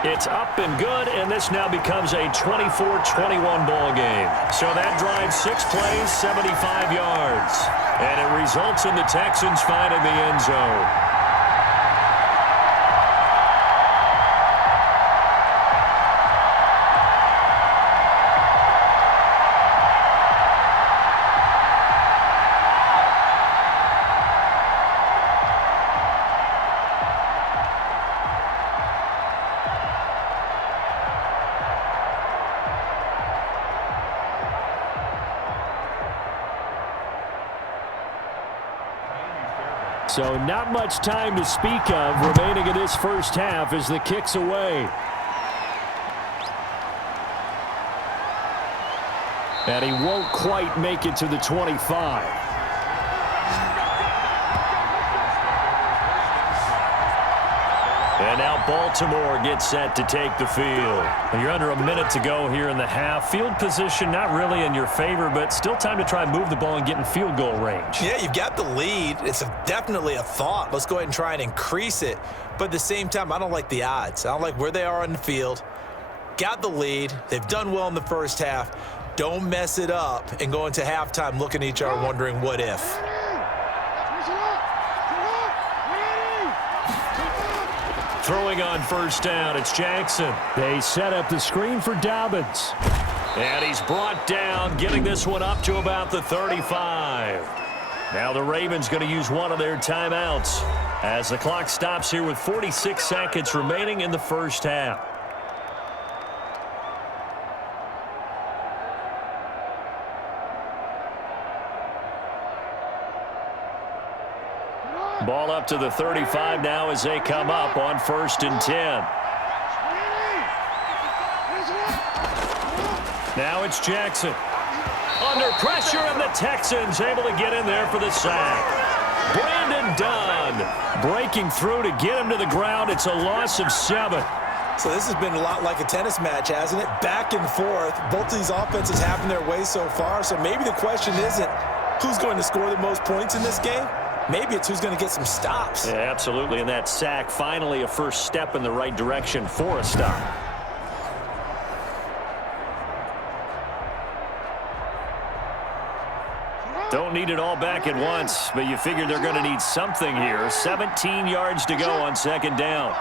It's up and good, and this now becomes a 24-21 ball game. So that drives 6 plays, 75 yards. And it results in the Texans finding the end zone. So not much time to speak of remaining in this first half as the kick's away. And he won't quite make it to the 25. And now Baltimore gets set to take the field. You're under a minute to go here in the half. Field position not really in your favor, but still time to try and move the ball and get in field goal range. Yeah, you've got the lead. It's definitely a thought. Let's go ahead and try and increase it. But at the same time, I don't like the odds. I don't like where they are on the field. Got the lead. They've done well in the first half. Don't mess it up and go into halftime looking at each other wondering what if. Throwing on first down, it's Jackson. They set up the screen for Dobbins. And he's brought down, getting this one up to about the 35. Now the Ravens going to use one of their timeouts as the clock stops here with 46 seconds remaining in the first half. Ball up to the 35 now as they come up on 1st and 10. Now it's Jackson. Under pressure, and the Texans able to get in there for the sack. Brandon Dunn breaking through to get him to the ground. It's a loss of 7. So this has been a lot like a tennis match, hasn't it? Back and forth. Both of these offenses having their way so far. So maybe the question isn't who's going to score the most points in this game. Maybe it's who's going to get some stops. Yeah, absolutely. And that sack, finally a first step in the right direction for a stop. Don't need it all back at once, but you figure they're going to need something here. 17 yards to go on second down.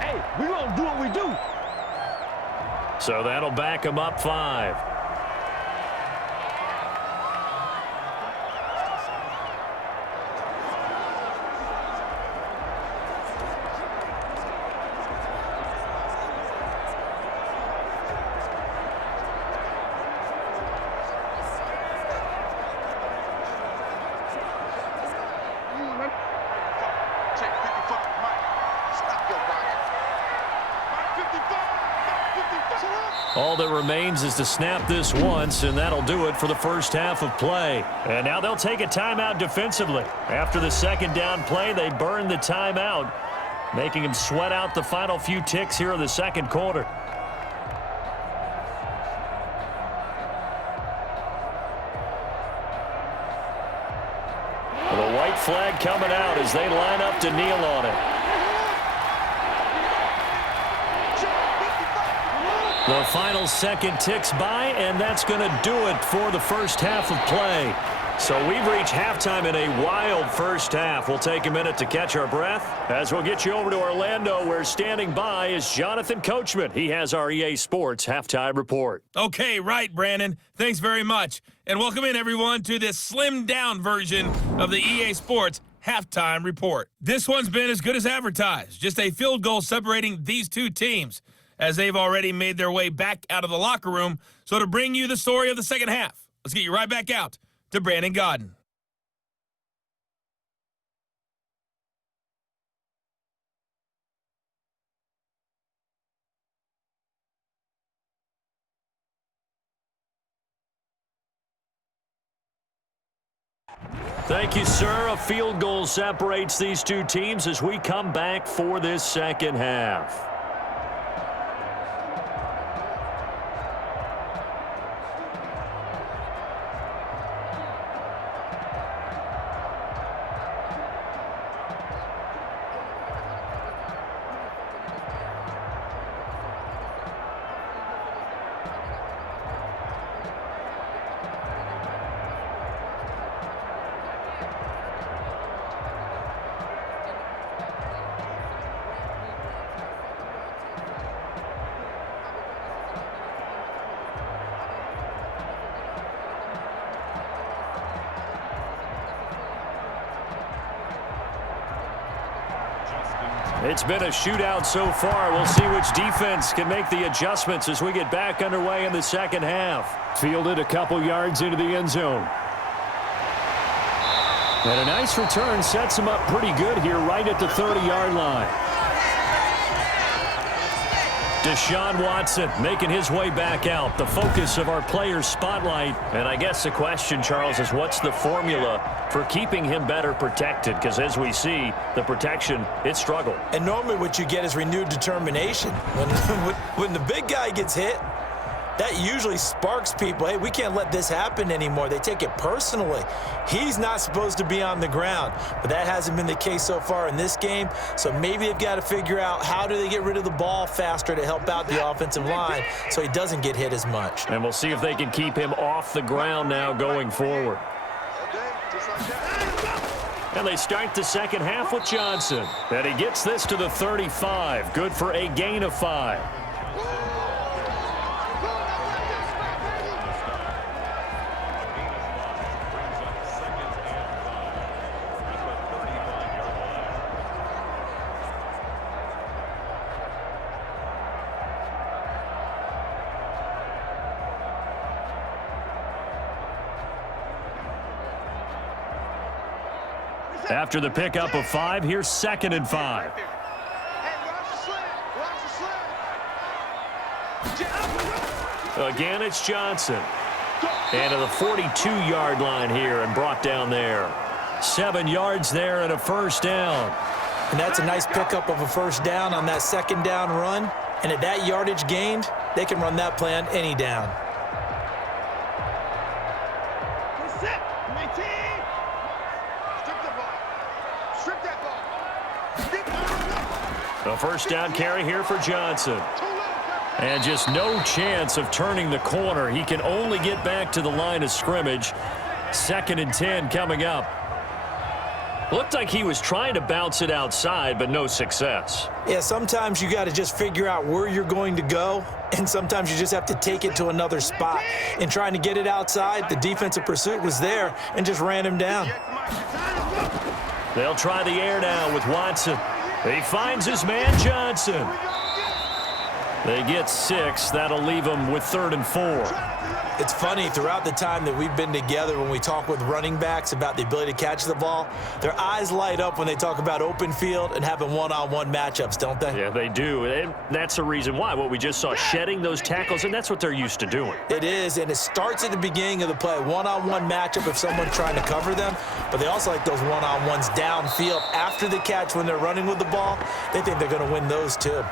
Hey, we're going to do what we do. So that'll back them up 5. All that remains is to snap this once, and that'll do it for the first half of play. And now they'll take a timeout defensively. After the second down play, they burn the timeout, making them sweat out the final few ticks here in the second quarter. The white flag coming out as they line up to kneel on it. The final second ticks by, and that's going to do it for the first half of play. So we've reached halftime in a wild first half. We'll take a minute to catch our breath as we'll get you over to Orlando, where standing by is Jonathan Coachman. He has our EA Sports Halftime Report. Okay, right, Brandon. Thanks very much. And welcome in, everyone, to this slimmed-down version of the EA Sports Halftime Report. This one's been as good as advertised. Just a field goal separating these two teams, as they've already made their way back out of the locker room. So to bring you the story of the second half, let's get you right back out to Brandon Godden. Thank you, sir. A field goal separates these two teams as we come back for this second half. It's been a shootout so far. We'll see which defense can make the adjustments as we get back underway in the second half. Fielded a couple yards into the end zone. And a nice return sets him up pretty good here right at the 30-yard line. Deshaun Watson making his way back out, the focus of our players' spotlight. And I guess the question, Charles, is what's the formula for keeping him better protected? Because as we see, the protection, it struggled. And normally what you get is renewed determination. When the big guy gets hit, that usually sparks people. Hey, we can't let this happen anymore. They take it personally. He's not supposed to be on the ground, but that hasn't been the case so far in this game. So maybe they've got to figure out how do they get rid of the ball faster to help out the offensive line so he doesn't get hit as much. And we'll see if they can keep him off the ground now going forward. And they start the second half with Johnson. And he gets this to the 35. Good for a gain of 5. After the pickup of 5, here's 2nd and 5. Again, it's Johnson. And to the 42-yard line here and brought down there. 7 yards there and a first down. And that's a nice pickup of a first down on that second down run. And at that yardage gained, they can run that play on any down. A first down carry here for Johnson. And just no chance of turning the corner. He can only get back to the line of scrimmage. 2nd and 10 coming up. Looked like he was trying to bounce it outside, but no success. Yeah, sometimes you got to just figure out where you're going to go, and sometimes you just have to take it to another spot. In trying to get it outside, the defensive pursuit was there and just ran him down. They'll try the air now with Watson. He finds his man Johnson. They get 6. That'll leave them with 3rd and 4. It's funny, throughout the time that we've been together, when we talk with running backs about the ability to catch the ball, their eyes light up when they talk about open field and having one-on-one matchups, don't they? Yeah, they do. And that's the reason why. What we just saw, shedding those tackles, and that's what they're used to doing. It is, and it starts at the beginning of the play. One-on-one matchup if someone's trying to cover them, but they also like those one-on-ones downfield after the catch when they're running with the ball. They think they're going to win those too.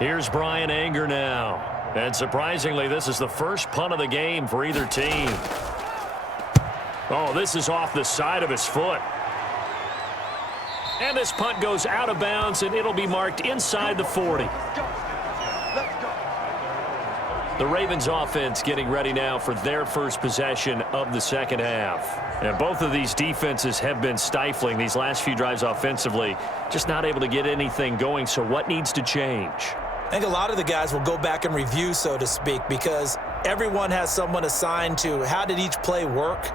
Here's Brian Anger now. And surprisingly, this is the first punt of the game for either team. Oh, this is off the side of his foot. And this punt goes out of bounds, and it'll be marked inside the 40. The Ravens offense getting ready now for their first possession of the second half. And both of these defenses have been stifling these last few drives offensively. Just not able to get anything going, so what needs to change? I think a lot of the guys will go back and review, so to speak, because everyone has someone assigned to how did each play work.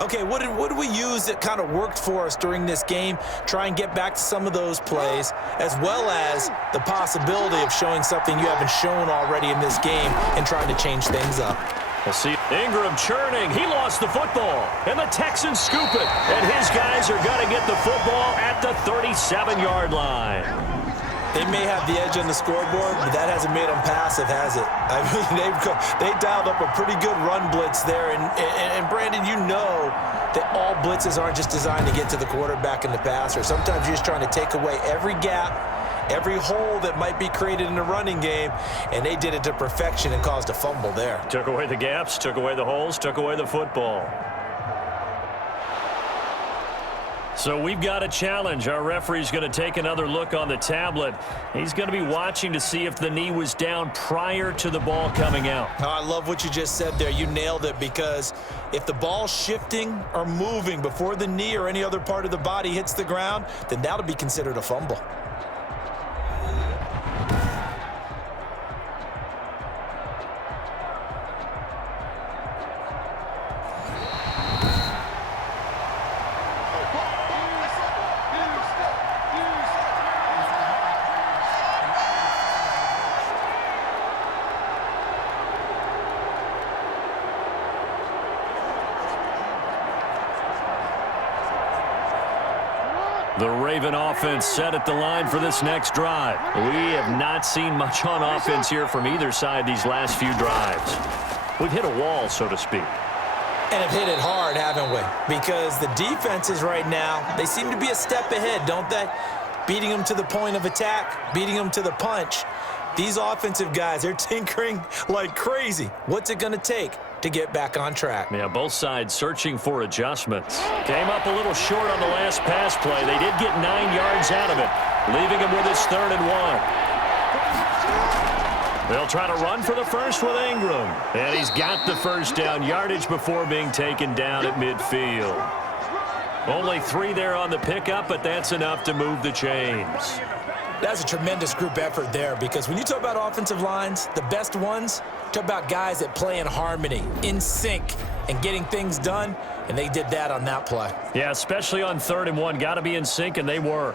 Okay, what did we use that kind of worked for us during this game? Try and get back to some of those plays, as well as the possibility of showing something you haven't shown already in this game and trying to change things up. We'll see Ingram churning. He lost the football, and the Texans scoop it. And his guys are going to get the football at the 37-yard line. They may have the edge on the scoreboard, but that hasn't made them passive, has it? I mean, they dialed up a pretty good run blitz there. And Brandon, you know that all blitzes aren't just designed to get to the quarterback and the passer. Sometimes you're just trying to take away every gap, every hole that might be created in the running game, and they did it to perfection and caused a fumble there. Took away the gaps, took away the holes, took away the football. So we've got a challenge. Our referee's going to take another look on the tablet. He's going to be watching to see if the knee was down prior to the ball coming out. Oh, I love what you just said there. You nailed it, because if the ball's shifting or moving before the knee or any other part of the body hits the ground, then that'll be considered a fumble. The Raven offense set at the line for this next drive. We have not seen much on offense here from either side these last few drives. We've hit a wall, so to speak. And have hit it hard, haven't we? Because the defenses right now, they seem to be a step ahead, don't they? Beating them to the point of attack, beating them to the punch. These offensive guys, they're tinkering like crazy. What's it going to take to get back on track? Yeah, both sides searching for adjustments. Came up a little short on the last pass play. They did get 9 yards out of it, leaving him with his 3rd and 1. They'll try to run for the first with Ingram. And he's got the first down, yardage before being taken down at midfield. Only 3 there on the pickup, but that's enough to move the chains. That's a tremendous group effort there, because when you talk about offensive lines, the best ones, talk about guys that play in harmony, in sync, and getting things done, and they did that on that play. Yeah, especially on 3rd and 1. Got to be in sync, and they were.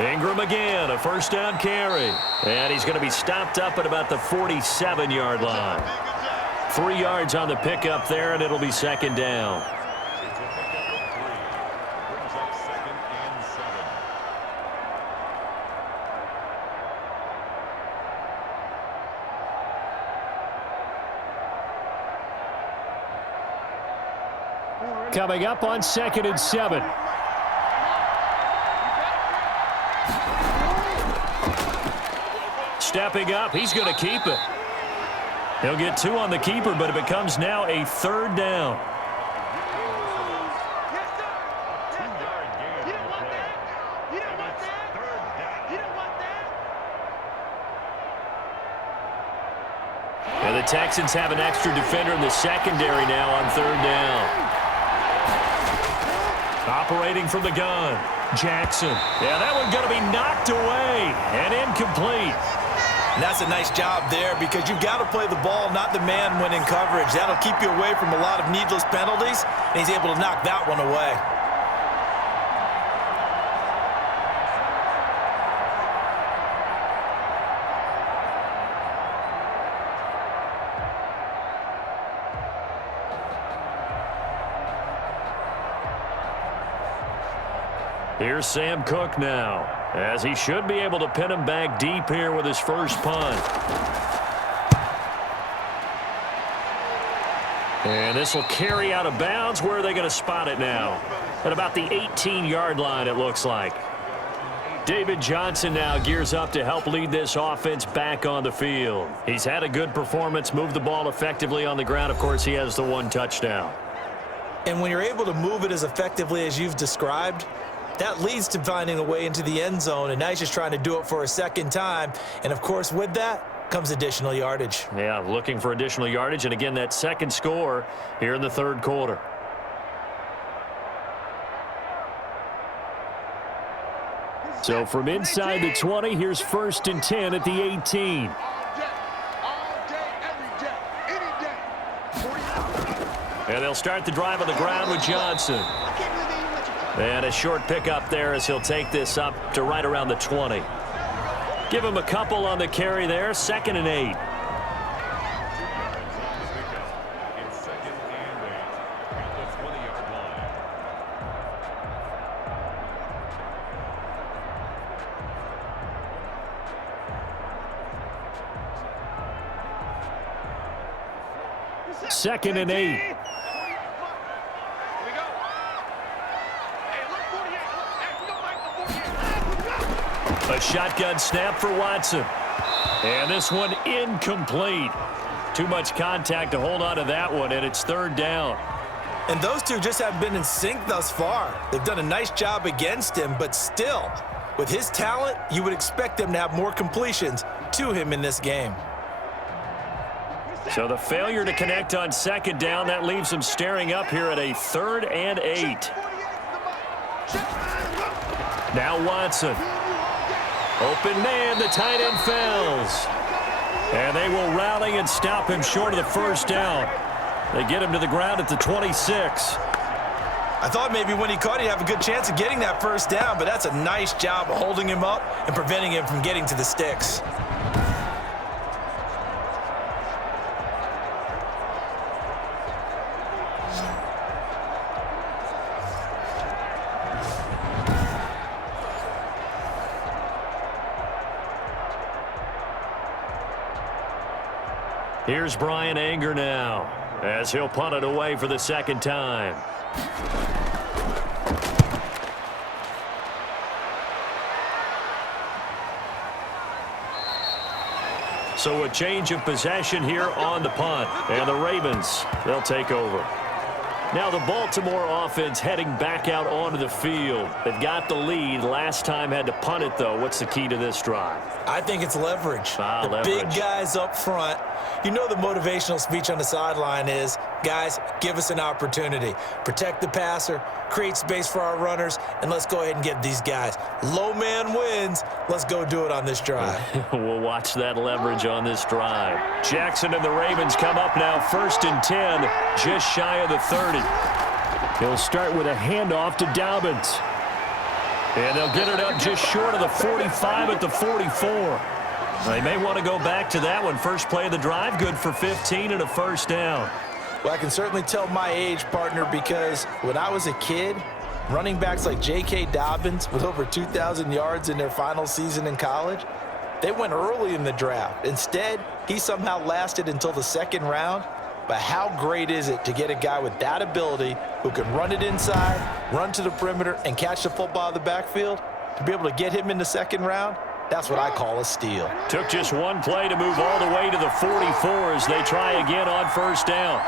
Ingram again, a first down carry. And he's going to be stopped up at about the 47-yard line. 3 yards on the pickup there, and it'll be 2nd down. Coming up on 2nd and 7. Stepping up, he's going to keep it. He'll get 2 on the keeper, but it becomes now a 3rd down. And the Texans have an extra defender in the secondary now on 3rd down. Operating from the gun, Jackson. Yeah, that one's going to be knocked away and incomplete. And that's a nice job there because you've got to play the ball, not the man when in coverage. That'll keep you away from a lot of needless penalties, and he's able to knock that one away. Here's Sam Cook now, as he should be able to pin him back deep here with his first punt. And this will carry out of bounds. Where are they going to spot it now? At about the 18-yard line, it looks like. David Johnson now gears up to help lead this offense back on the field. He's had a good performance, moved the ball effectively on the ground. Of course, he has the 1 touchdown. And when you're able to move it as effectively as you've described, that leads to finding a way into the end zone, and now he's just trying to do it for a 2nd time. And, of course, with that comes additional yardage. Yeah, looking for additional yardage, and again, that 2nd score here in the 3rd quarter. So from inside the 20, here's 1st and 10 at the 18. And they'll start the drive on the ground with Johnson. And a short pickup there as he'll take this up to right around the 20. Give him a couple on the carry there. 2nd and 8. Second and 8. A shotgun snap for Watson. And this one incomplete. Too much contact to hold on to that one, and it's 3rd down. And those two just haven't been in sync thus far. They've done a nice job against him, but still, with his talent, you would expect them to have more completions to him in this game. So the failure to connect on 2nd down, that leaves him staring up here at a 3rd and 8. Now Watson. Open man, the tight end fails. And they will rally and stop him short of the 1st down. They get him to the ground at the 26. I thought maybe when he caught, he'd have a good chance of getting that 1st down, but that's a nice job of holding him up and preventing him from getting to the sticks. Here's Brian Anger now, as he'll punt it away for the 2nd time. So a change of possession here on the punt, and the Ravens, they'll take over. Now the Baltimore offense heading back out onto the field. They've got the lead. Last time had to punt it, though. What's the key to this drive? I think it's leverage. Leverage. Big guys up front. You know the motivational speech on the sideline is, guys, give us an opportunity. Protect the passer, create space for our runners, and let's go ahead and get these guys. Low man wins. Let's go do it on this drive. We'll watch that leverage on this drive. Jackson and the Ravens come up now 1st and 10, just shy of the 30. He'll start with a handoff to Dobbins. And they'll get it up just short of the 45 at the 44. They may want to go back to that one. First play of the drive, good for 15 and a 1st down. Well, I can certainly tell my age, partner, because when I was a kid, running backs like J.K. Dobbins with over 2,000 yards in their final season in college, they went early in the draft. Instead, he somehow lasted until the 2nd round. but how great is it to get a guy with that ability who can run it inside, run to the perimeter, and catch the football in the backfield? To be able to get him in the second round, that's what I call a steal. Took just one play to move all the way to the 44 as they try again on first down.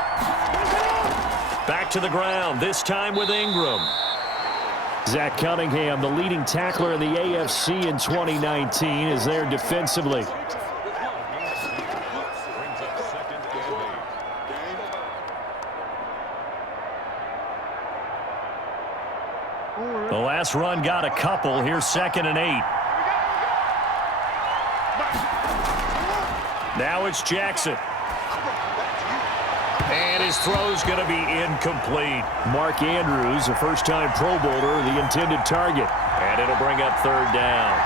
Back to the ground, this time with Ingram. Zach Cunningham, the leading tackler in the AFC in 2019, is there defensively. The last run got a couple. Here's 2nd and 8. Now it's Jackson. And his throw's going to be incomplete. Mark Andrews, a first-time Pro Bowler, the intended target. And it'll bring up 3rd down.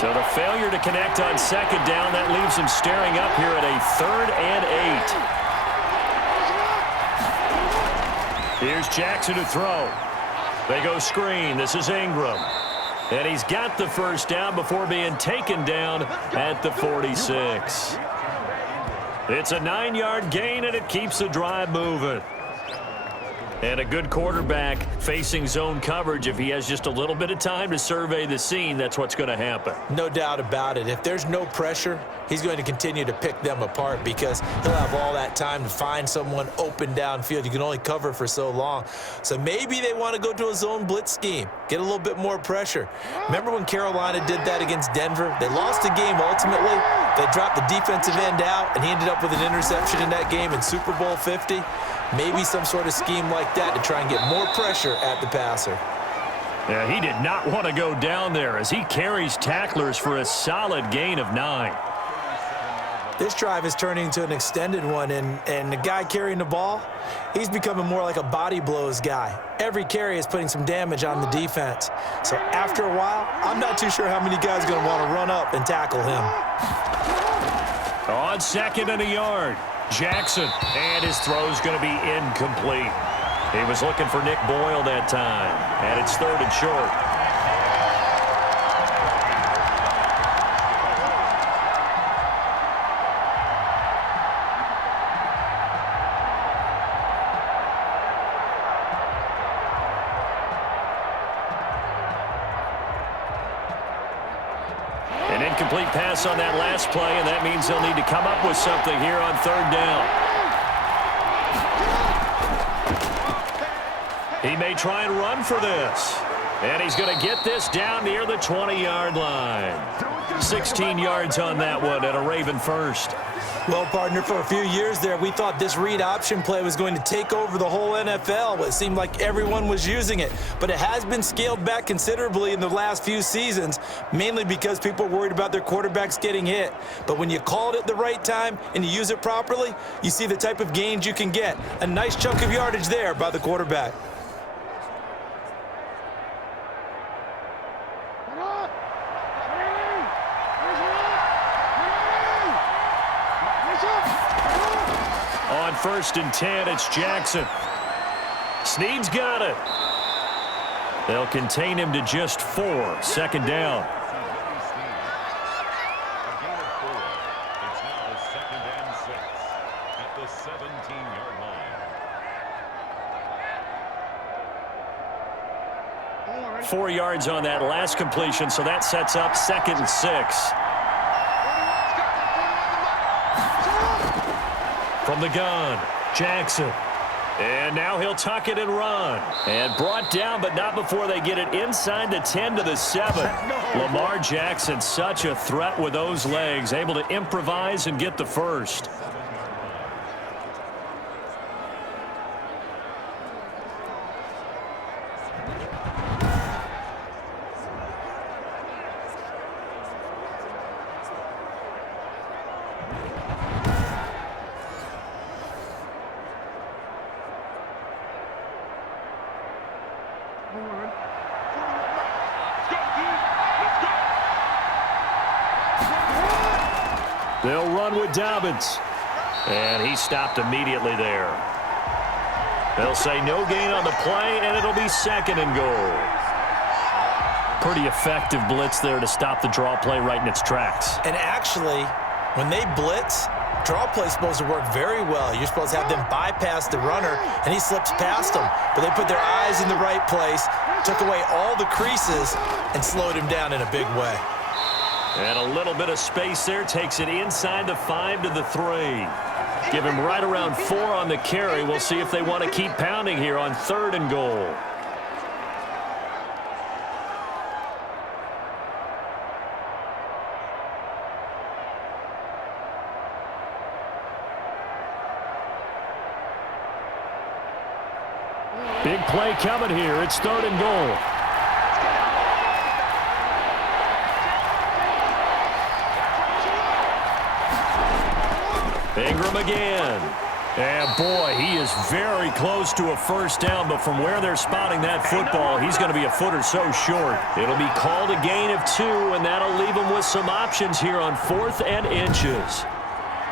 So the failure to connect on 2nd down, that leaves him staring up here at a 3rd and 8. Here's Jackson to throw. They go screen. This is Ingram. And he's got the first down before being taken down at the 46. It's a 9-yard gain, and it keeps the drive moving. And a good quarterback facing zone coverage, if he has just a little bit of time to survey the scene, that's what's going to happen. No doubt about it. If there's no pressure, he's going to continue to pick them apart because he'll have all that time to find someone open downfield. You can only cover for so long. So maybe they want to go to a zone blitz scheme, get a little bit more pressure. Remember when Carolina did that against Denver? They lost the game ultimately. They dropped the defensive end out, and he ended up with an interception in that game in Super Bowl 50. Maybe some sort of scheme like that to try and get more pressure at the passer. Yeah, he did not want to go down there as he carries tacklers for a solid gain of 9. This drive is turning into an extended one, and the guy carrying the ball, he's becoming more like a body blows guy. Every carry is putting some damage on the defense. So after a while, I'm not too sure how many guys are going to want to run up and tackle him. On 2nd and a yard, Jackson, and his throw's going to be incomplete. He was looking for Nick Boyle that time, and it's 3rd and short. An incomplete pass on that last play, and that means they'll need to come up with something here on 3rd down. He may try and run for this. And he's going to get this down near the 20-yard line. 16 yards on that one and a Raven first. Well, partner, for a few years there, we thought this read option play was going to take over the whole NFL. It seemed like everyone was using it, but it has been scaled back considerably in the last few seasons, mainly because people are worried about their quarterbacks getting hit. But when you call it at the right time and you use it properly, you see the type of gains you can get. A nice chunk of yardage there by the quarterback. On 1st and 10, it's Jackson. Snead's got it. They'll contain him to just 4. 2nd down. It's now 2nd and 6 at the 17-yard line. 4 yards on that last completion, so that sets up 2nd and 6. From the gun, Jackson. And now he'll tuck it and run. And brought down, but not before they get it inside the 10 to the 7. Lamar Jackson, such a threat with those legs, able to improvise and get the first. They'll run with Dobbins. And he stopped immediately there. They'll say no gain on the play, and it'll be 2nd and goal. Pretty effective blitz there to stop the draw play right in its tracks. And actually, when they blitz, draw play's supposed to work very well. You're supposed to have them bypass the runner, and he slips past them. But they put their eyes in the right place, took away all the creases, and slowed him down in a big way. And a little bit of space there takes it inside the 5 to the 3. Give him right around 4 on the carry. We'll see if they want to keep pounding here on 3rd and goal. Big play coming here. It's 3rd and goal. Ingram again. And boy, he is very close to a first down, but from where they're spotting that football, he's going to be a foot or so short. It'll be called a gain of 2, and that'll leave him with some options here on 4th and inches.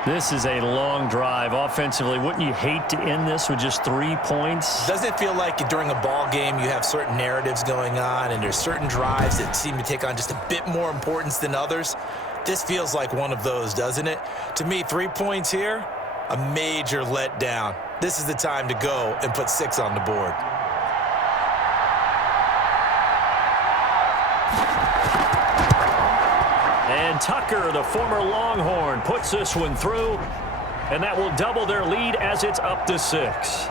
This is a long drive offensively. Wouldn't you hate to end this with just 3 points? Doesn't it feel like during a ball game you have certain narratives going on and there's certain drives that seem to take on just a bit more importance than others? This feels like one of those, doesn't it? To me, 3 points here, a major letdown. This is the time to go and put 6 on the board. And Tucker, the former Longhorn, puts this one through, and that will double their lead as it's up to 6.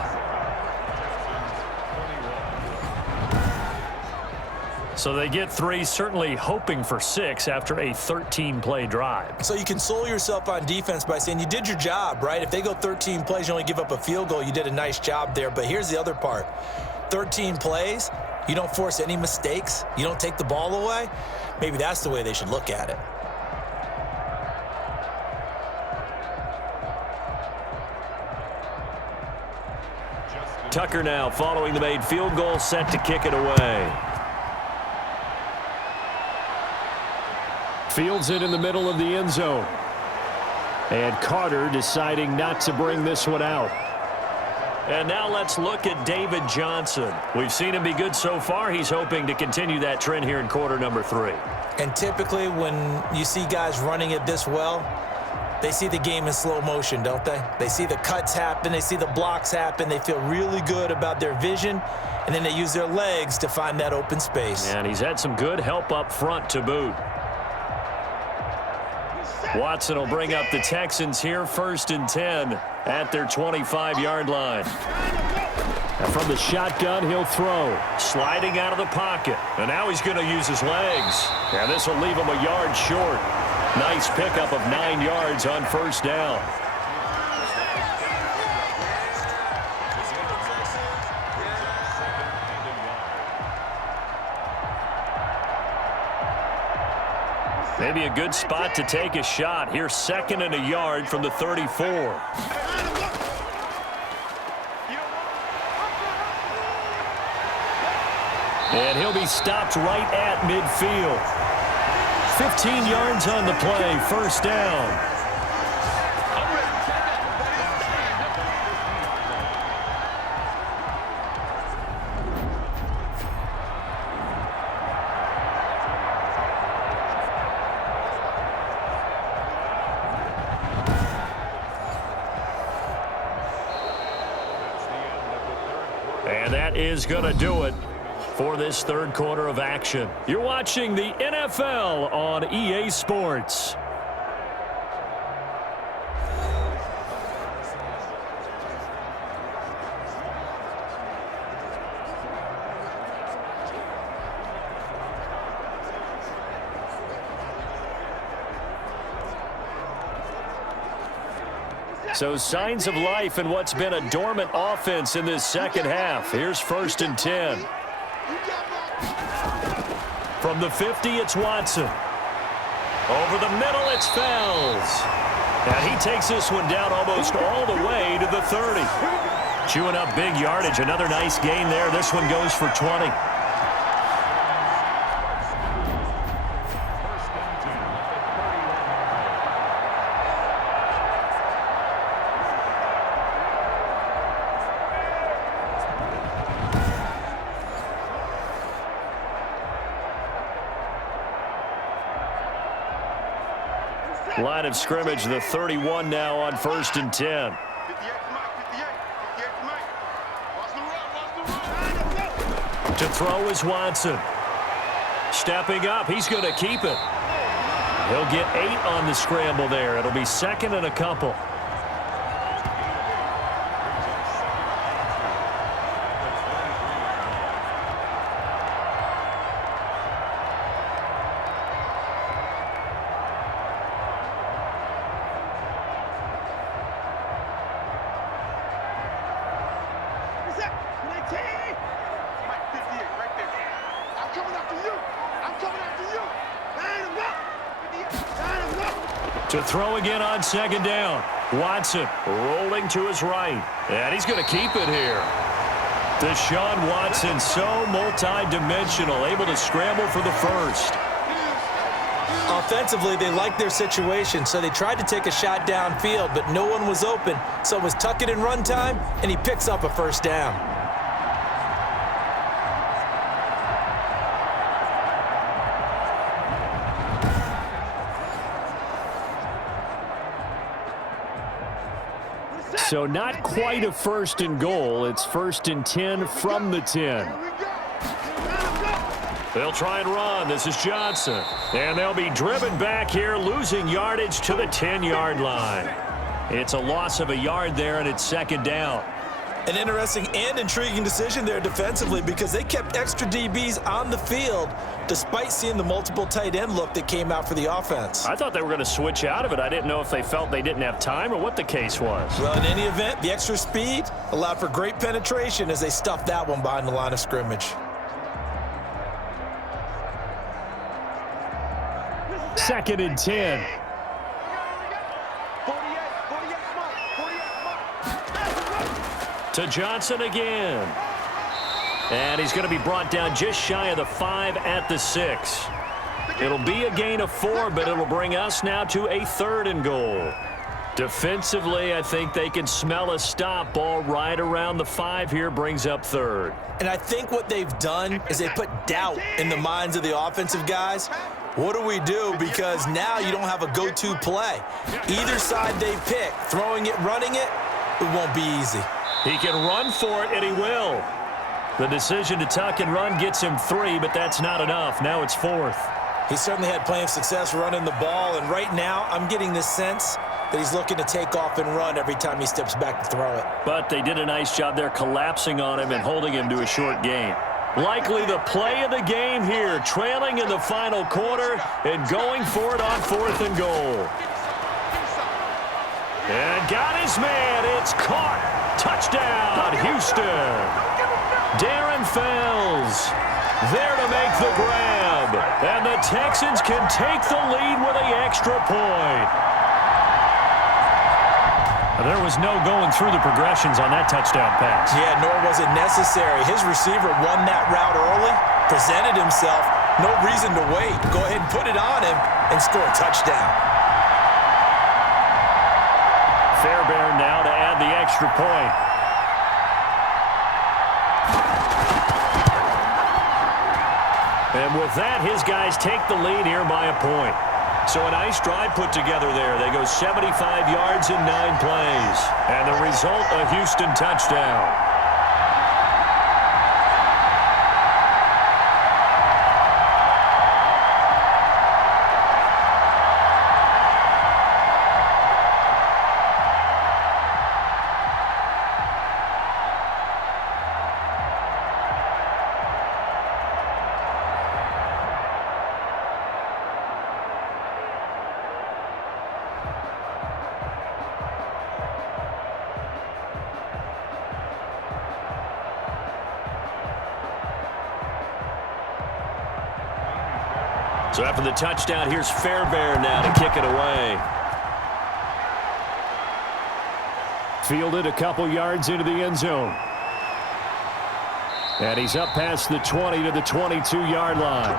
So they get 3, certainly hoping for 6 after a 13-play drive. So you console yourself on defense by saying you did your job, right? If they go 13 plays, you only give up a field goal, you did a nice job there. But here's the other part. 13 plays, you don't force any mistakes, you don't take the ball away. Maybe that's the way they should look at it. Tucker now following the made field goal, set to kick it away. Fields it in the middle of the end zone. And Carter deciding not to bring this one out. And now let's look at David Johnson. We've seen him be good so far. He's hoping to continue that trend here in quarter number 3. And typically when you see guys running it this well, they see the game in slow motion, don't they? They see the cuts happen. They see the blocks happen. They feel really good about their vision. And then they use their legs to find that open space. And he's had some good help up front to boot. Watson will bring up the Texans here, 1st and 10 at their 25-yard line. And from the shotgun, he'll throw. Sliding out of the pocket. And now he's going to use his legs. And this will leave him a yard short. Nice pickup of 9 yards on 1st down. Maybe a good spot to take a shot. Here's 2nd and a yard from the 34. And he'll be stopped right at midfield. 15 yards on the play, 1st down. And that is going to do it for this 3rd quarter of action. You're watching the NFL on EA Sports. So signs of life in what's been a dormant offense in this 2nd half. Here's 1st and 10. From the 50, it's Watson. Over the middle, it's Fells. And he takes this one down almost all the way to the 30. Chewing up big yardage. Another nice gain there. This one goes for 20. Line of scrimmage, the 31 now on 1st and 10. To throw is Watson. Stepping up, he's going to keep it. He'll get 8 on the scramble there. It'll be 2nd and a couple. To throw again on 2nd down. Watson rolling to his right. And he's going to keep it here. Deshaun Watson, so multi-dimensional, able to scramble for the first. Offensively, they liked their situation, so they tried to take a shot downfield, but no one was open. So it was tuck it in run time, and he picks up a 1st down. So not quite a 1st and goal. It's 1st and 10 from the 10. They'll try and run. This is Johnson. And they'll be driven back here, losing yardage to the 10-yard line. It's a loss of a yard there, and it's 2nd down. An interesting and intriguing decision there defensively because they kept extra DBs on the field despite seeing the multiple tight end look that came out for the offense. I thought they were going to switch out of it. I didn't know if they felt they didn't have time or what the case was. Well, in any event, the extra speed allowed for great penetration as they stuffed that one behind the line of scrimmage. 2nd and 10. To Johnson again. And he's going to be brought down just shy of the 5 at the 6. It'll be a gain of 4, but it'll bring us now to a 3rd and goal. Defensively, I think they can smell a stop. Ball right around the 5 here, brings up 3rd. And I think what they've done is they put doubt in the minds of the offensive guys. What do we do? Because now you don't have a go-to play. Either side they pick, throwing it, running it, it won't be easy. He can run for it, and he will. The decision to tuck and run gets him 3, but that's not enough. Now it's 4th. He certainly had plenty of success running the ball, and right now I'm getting the sense that he's looking to take off and run every time he steps back to throw it. But they did a nice job there collapsing on him and holding him to a short gain. Likely the play of the game here, trailing in the final quarter and going for it on 4th and goal. And got his man. It's caught. Touchdown, Houston. Darren Fells there to make the grab. And the Texans can take the lead with an extra point. There was no going through the progressions on that touchdown pass. Yeah, nor was it necessary. His receiver won that route early, presented himself. No reason to wait. Go ahead and put it on him and score a touchdown. Fairbairn now to add the extra point. And with that, his guys take the lead here by a point. So a nice drive put together there. They go 75 yards in 9 plays. And the result, a Houston touchdown. So after the touchdown, here's Fairbairn now to kick it away. Fielded a couple yards into the end zone. And he's up past the 20 to the 22-yard line.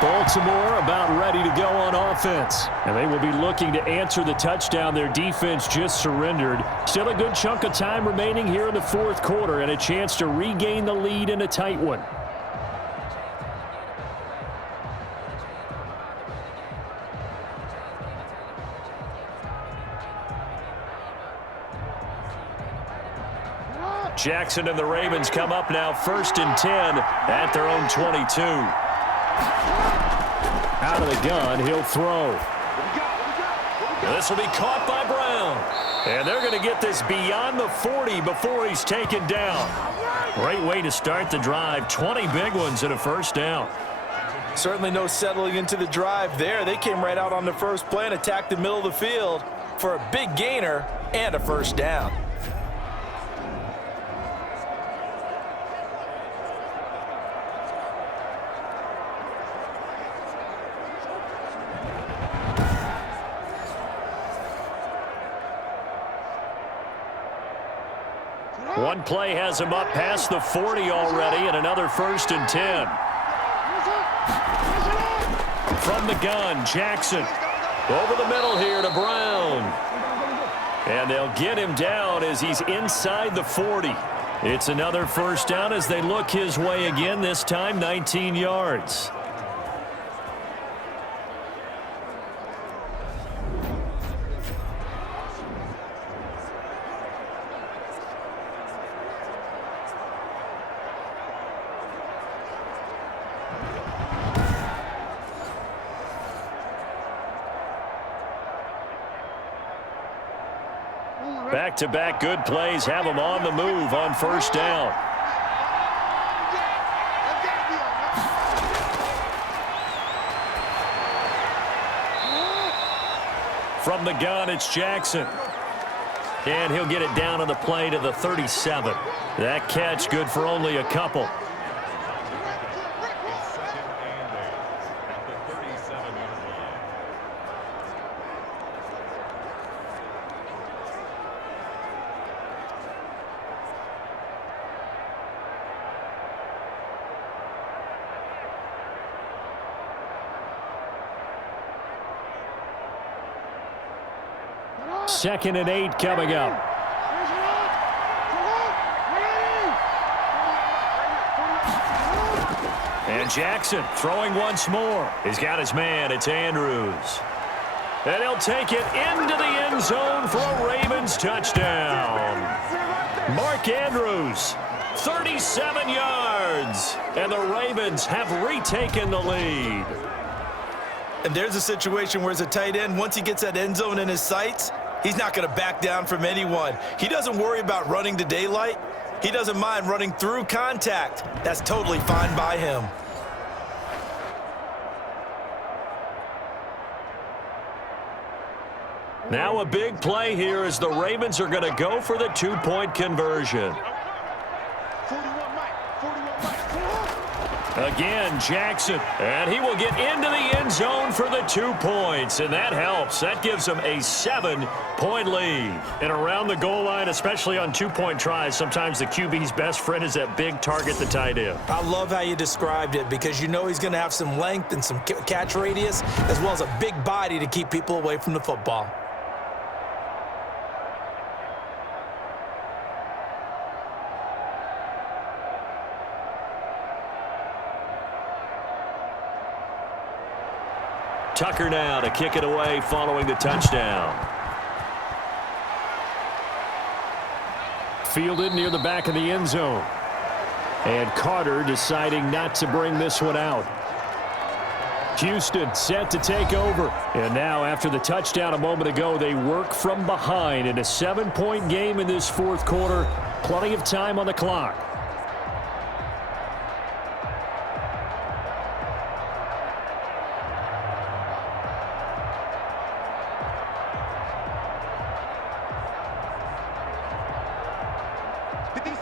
Baltimore about ready to go on offense. And they will be looking to answer the touchdown their defense just surrendered. Still a good chunk of time remaining here in the 4th quarter and a chance to regain the lead in a tight one. Jackson and the Ravens come up now 1st and 10 at their own 22. Out of the gun, he'll throw. This will be caught by Brown. And they're going to get this beyond the 40 before he's taken down. Great way to start the drive. 20 big ones and a first down. Certainly no settling into the drive there. They came right out on the first play and attacked the middle of the field for a big gainer and a first down. One play has him up past the 40 already, and another 1st and 10. From the gun, Jackson. Over the middle here to Brown. And they'll get him down as he's inside the 40. It's another first down as they look his way again, this time 19 yards. Back-to-back good plays have them on the move on first down. From the gun, it's Jackson. And he'll get it down on the play to the 37. That catch good for only a couple. Second and 8 coming up. And Jackson throwing once more. He's got his man. It's Andrews. And he'll take it into the end zone for a Ravens touchdown. Mark Andrews, 37 yards. And the Ravens have retaken the lead. And there's a situation where as a tight end, once he gets that end zone in his sights, he's not going to back down from anyone. He doesn't worry about running to daylight. He doesn't mind running through contact. That's totally fine by him. Now a big play here as the Ravens are going to go for the two-point conversion. Again, Jackson, and he will get into the end zone for the 2 points, and that helps. That gives them a 7-point lead. And around the goal line, especially on two-point tries, sometimes the QB's best friend is that big target, the tight end. I love how you described it because you know he's going to have some length and some catch radius as well as a big body to keep people away from the football. Tucker now to kick it away following the touchdown. Fielded near the back of the end zone. And Carter deciding not to bring this one out. Houston set to take over. And now after the touchdown a moment ago, they work from behind in a 7-point game in this fourth quarter. Plenty of time on the clock.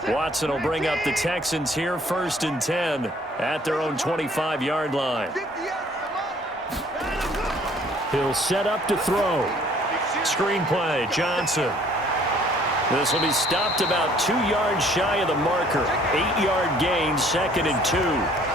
Watson will bring up the Texans here, 1st and 10 at their own 25-yard line. He'll set up to throw. Screen play, Johnson. This will be stopped about 2 yards shy of the marker. 8-yard gain, 2nd and 2.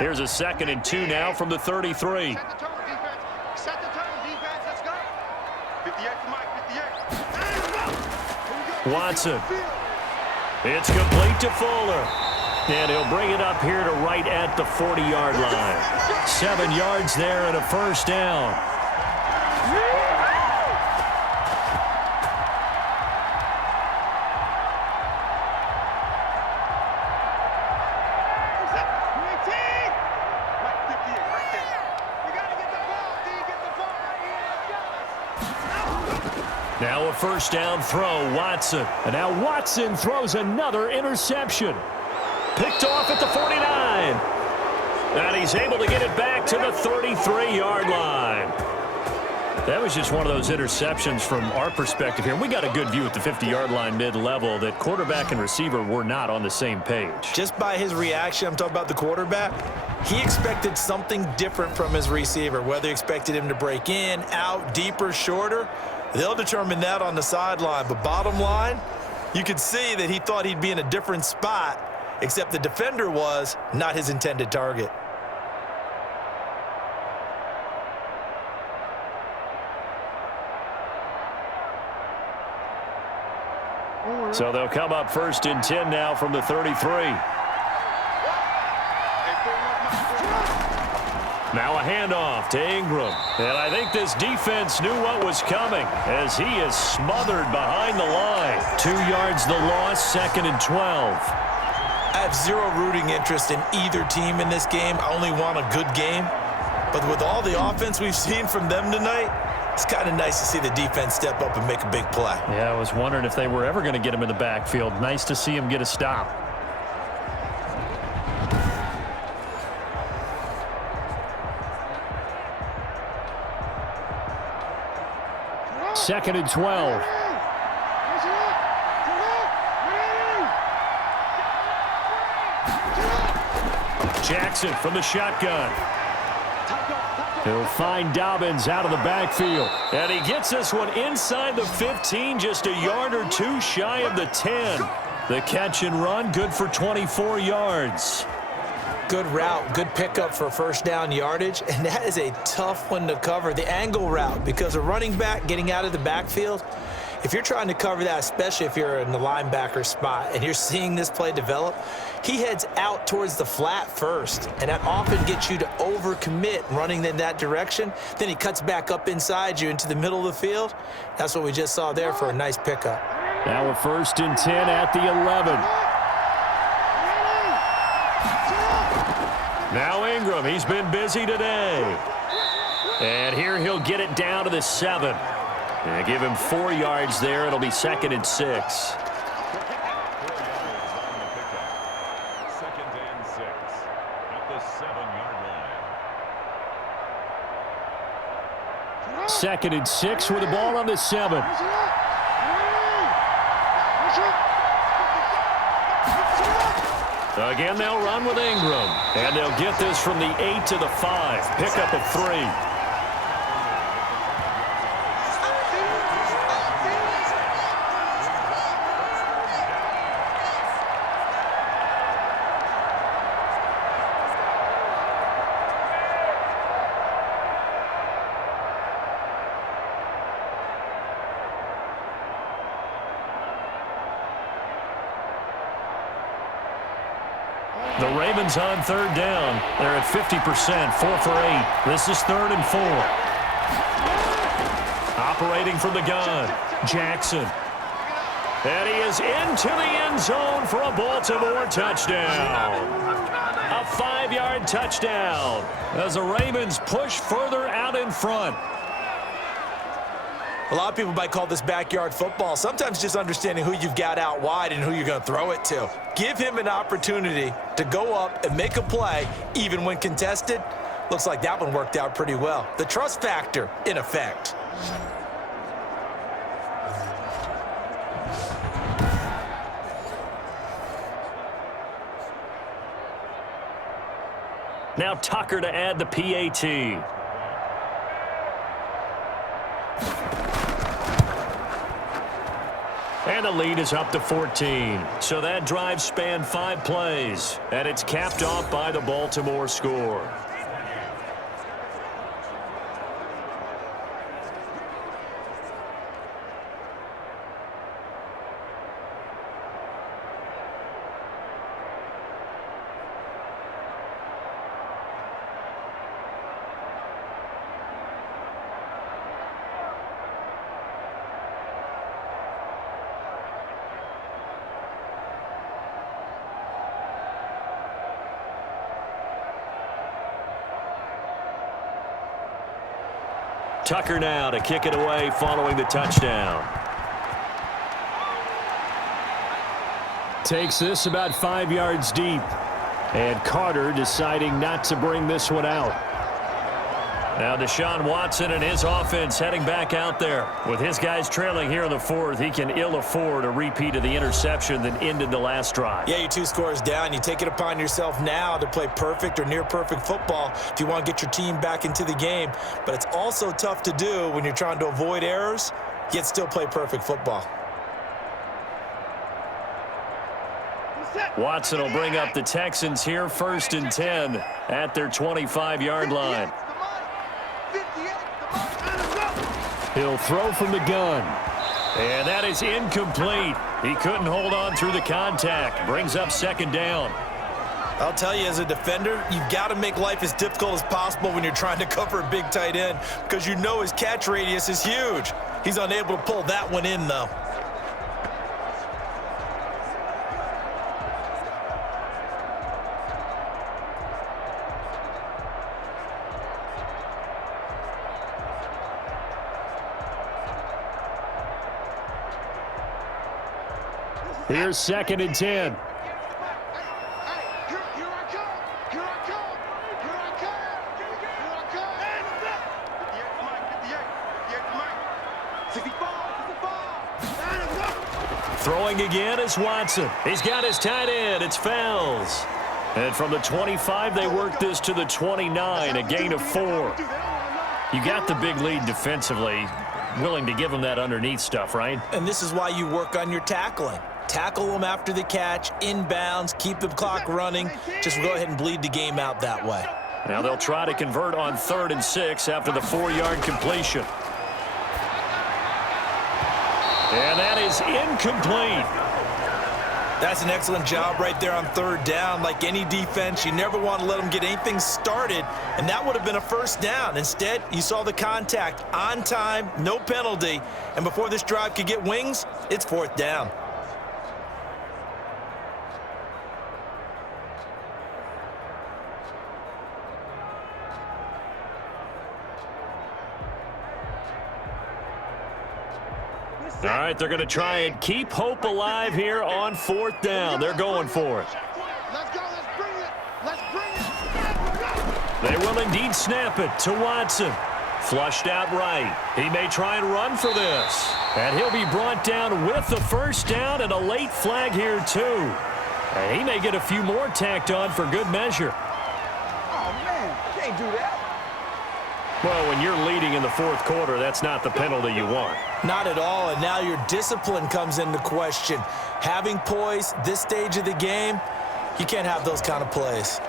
Here's a 2nd and 2 now from the 33. Set the tone, defense. Set the tone, defense. Let's go. 58 for Mike, 58. Watson. It's complete to Fuller. And he'll bring it up here to right at the 40-yard line. 7 yards there and a first down. Now a first down throw, Watson. And now Watson throws another interception. Picked off at the 49. And he's able to get it back to the 33-yard line. That was just one of those interceptions from our perspective here. We got a good view at the 50-yard line mid-level that quarterback and receiver were not on the same page. Just by his reaction, I'm talking about the quarterback, he expected something different from his receiver, whether he expected him to break in, out, deeper, shorter. They'll determine that on the sideline. But bottom line, you could see that he thought he'd be in a different spot, except the defender was not his intended target. So they'll come up 1st and 10 now from the 33. Now a handoff to Ingram. And I think this defense knew what was coming as he is smothered behind the line. 2 yards the loss, 2nd and 12. I have zero rooting interest in either team in this game. I only want a good game. But with all the offense we've seen from them tonight, it's kind of nice to see the defense step up and make a big play. Yeah, I was wondering if they were ever going to get him in the backfield. Nice to see him get a stop. Second and 12. Jackson from the shotgun. He'll find Dobbins out of the backfield. And he gets this one inside the 15, just a yard or two shy of the 10. The catch and run, good for 24 yards. Good route, good pickup for first down yardage, and that is a tough one to cover, the angle route, because a running back getting out of the backfield, if you're trying to cover that, especially if you're in the linebacker spot and you're seeing this play develop, he heads out towards the flat first, and that often gets you to overcommit running in that direction. Then he cuts back up inside you into the middle of the field. That's what we just saw there for a nice pickup. Now a 1st and 10 at the 11. Now Ingram, he's been busy today. And here he'll get it down to the 7. And give him 4 yards there. It'll be 2nd and 6. 2nd and 6 at the 7-yard line. 2nd and 6 with the ball on the 7. Again, they'll run with Ingram. And they'll get this from the 8 to the 5. Pickup of 3. The Ravens on 3rd down. They're at 50%, 4 for 8. This is 3rd and 4. Operating from the gun, Jackson. And he is into the end zone for a Baltimore touchdown. A 5-yard touchdown as the Ravens push further out in front. A lot of people might call this backyard football. Sometimes just understanding who you've got out wide and who you're going to throw it to. Give him an opportunity to go up and make a play, even when contested. Looks like that one worked out pretty well. The trust factor, in effect. Now Tucker to add the PAT. And the lead is up to 14. So that drive spanned 5 plays, and it's capped off by the Baltimore score. Tucker now to kick it away following the touchdown. Takes this about 5 yards deep. And Carter deciding not to bring this one out. Now Deshaun Watson and his offense heading back out there. With his guys trailing here in the 4th, he can ill afford a repeat of the interception that ended the last drive. Yeah, you're 2 scores down. You take it upon yourself now to play perfect or near perfect football if you want to get your team back into the game. But it's also tough to do when you're trying to avoid errors, yet still play perfect football. Watson will bring up the Texans here 1st and 10 at their 25-yard line. He'll throw from the gun. And that is incomplete. He couldn't hold on through the contact. Brings up 2nd down. I'll tell you, as a defender, you've got to make life as difficult as possible when you're trying to cover a big tight end because you know his catch radius is huge. He's unable to pull that one in, though. Here's 2nd and 10. Throwing again is Watson. He's got his tight end. It's Fells. And from the 25, they work this to the 29, a gain of 4. You got the big lead defensively. Willing to give him that underneath stuff, right? And this is why you work on your tackling. Tackle them after the catch, inbounds, keep the clock running. Just go ahead and bleed the game out that way. Now they'll try to convert on 3rd and 6 after the 4-yard completion. And that is incomplete. That's an excellent job right there on 3rd down. Like any defense, you never want to let them get anything started, and that would have been a 1st down. Instead, you saw the contact on time, no penalty, and before this drive could get wings, it's 4th down. All right, they're going to try and keep hope alive here on 4th down. They're going for it. Let's go. Let's bring it. Let's bring it. They will indeed snap it to Watson. Flushed out right. He may try and run for this. And he'll be brought down with the 1st down and a late flag here, too. And he may get a few more tacked on for good measure. Oh, man, can't do that. Well, when you're leading in the 4th quarter, that's not the penalty you want. Not at all, and now your discipline comes into question. Having poise this stage of the game, you can't have those kind of plays.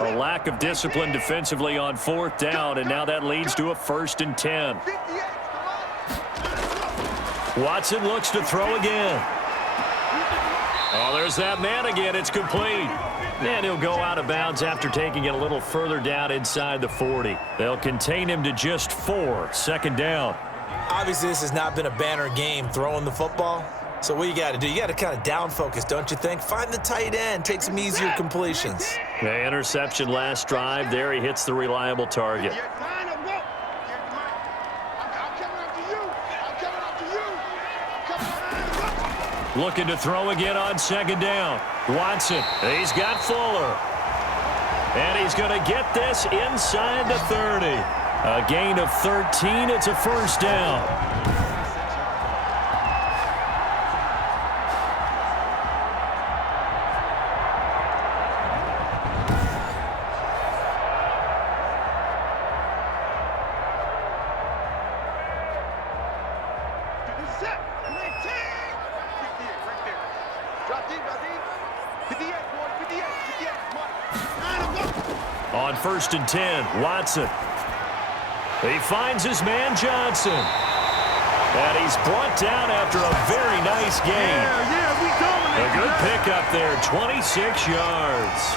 A lack of discipline defensively on 4th down, and now that leads to a 1st and 10. Watson looks to throw again. Oh, there's that man again. It's complete. And he'll go out of bounds after taking it a little further down inside the 40. They'll contain him to just 4. 2nd down. Obviously, this has not been a banner game throwing the football. So what you got to do, you got to kind of down focus, don't you think? Find the tight end, take some easier completions. The interception last drive. There he hits the reliable target. Looking to throw again on 2nd down. Watson, he's got Fuller. And he's going to get this inside the 30. A gain of 13. It's a 1st down. On 1st and 10, Watson. He finds his man Johnson. And he's brought down after a very nice game. We dominate. A good pickup there, 26 yards.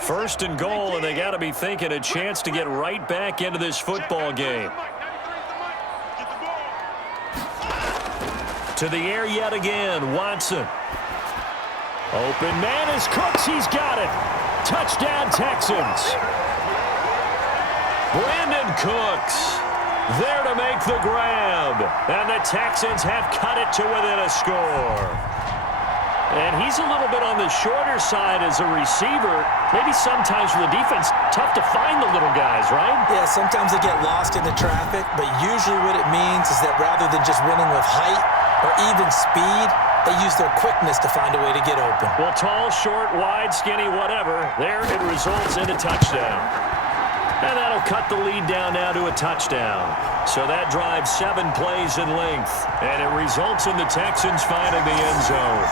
First and goal, and they got to be thinking a chance to get right back into this football game. To the air yet again, Watson. Open man is Cooks. He's got it. Touchdown, Texans. Brandon Cooks there to make the grab. And the Texans have cut it to within a score. And he's a little bit on the shorter side as a receiver. Maybe sometimes for the defense, tough to find the little guys, right? Yeah, sometimes they get lost in the traffic, but usually what it means is that rather than just winning with height or even speed, they use their quickness to find a way to get open. Well, tall, short, wide, skinny, whatever. There it results in a touchdown. And that'll cut the lead down now to a touchdown. So that drives 7 plays in length. And it results in the Texans finding the end zone.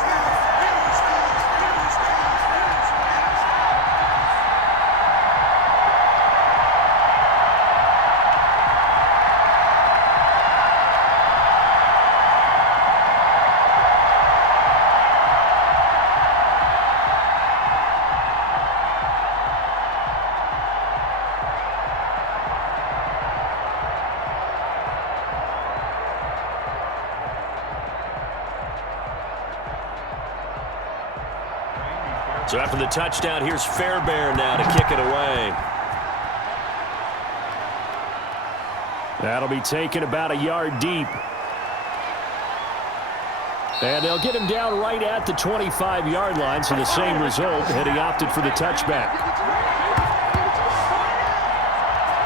So after the touchdown, here's Fairbairn now to kick it away. That'll be taken about a yard deep. And they'll get him down right at the 25-yard line, so the same result, and he opted for the touchback.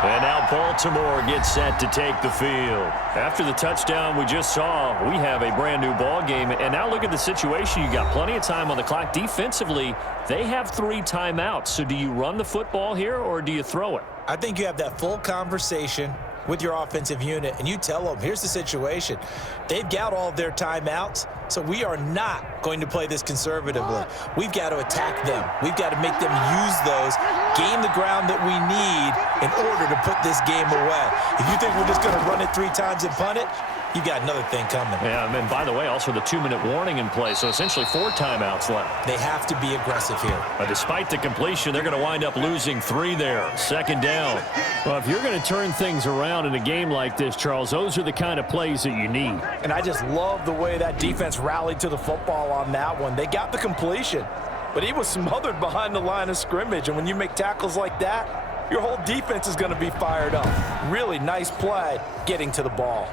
And now Baltimore gets set to take the field. After the touchdown we just saw, we have a brand new ball game. And now look at the situation. You got plenty of time on the clock. Defensively, they have 3 timeouts. So do you run the football here or do you throw it? I think you have that full conversation with your offensive unit, and you tell them, here's the situation. They've got all of their timeouts, so we are not going to play this conservatively. We've got to attack them. We've got to make them use those, gain the ground that we need in order to put this game away. If you think we're just going to run it 3 times and punt it, you got another thing coming. Yeah, and by the way, also the 2-minute warning in play, so essentially 4 timeouts left. They have to be aggressive here. But despite the completion, they're going to wind up losing 3 there. 2nd down. Well, if you're going to turn things around in a game like this, Charles, those are the kind of plays that you need. And I just love the way that defense rallied to the football on that one. They got the completion, but he was smothered behind the line of scrimmage. And when you make tackles like that, your whole defense is going to be fired up. Really nice play getting to the ball.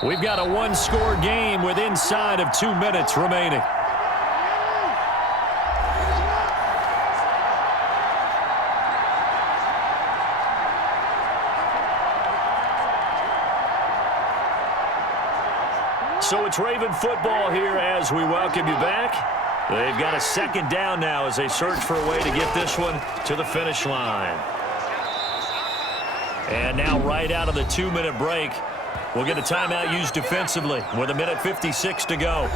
We've got a 1-score game with inside of 2 minutes remaining. So it's Raven football here as we welcome you back. They've got a 2nd down now as they search for a way to get this one to the finish line. And now right out of the 2-minute break, we'll get a timeout used defensively with 1:56 to go.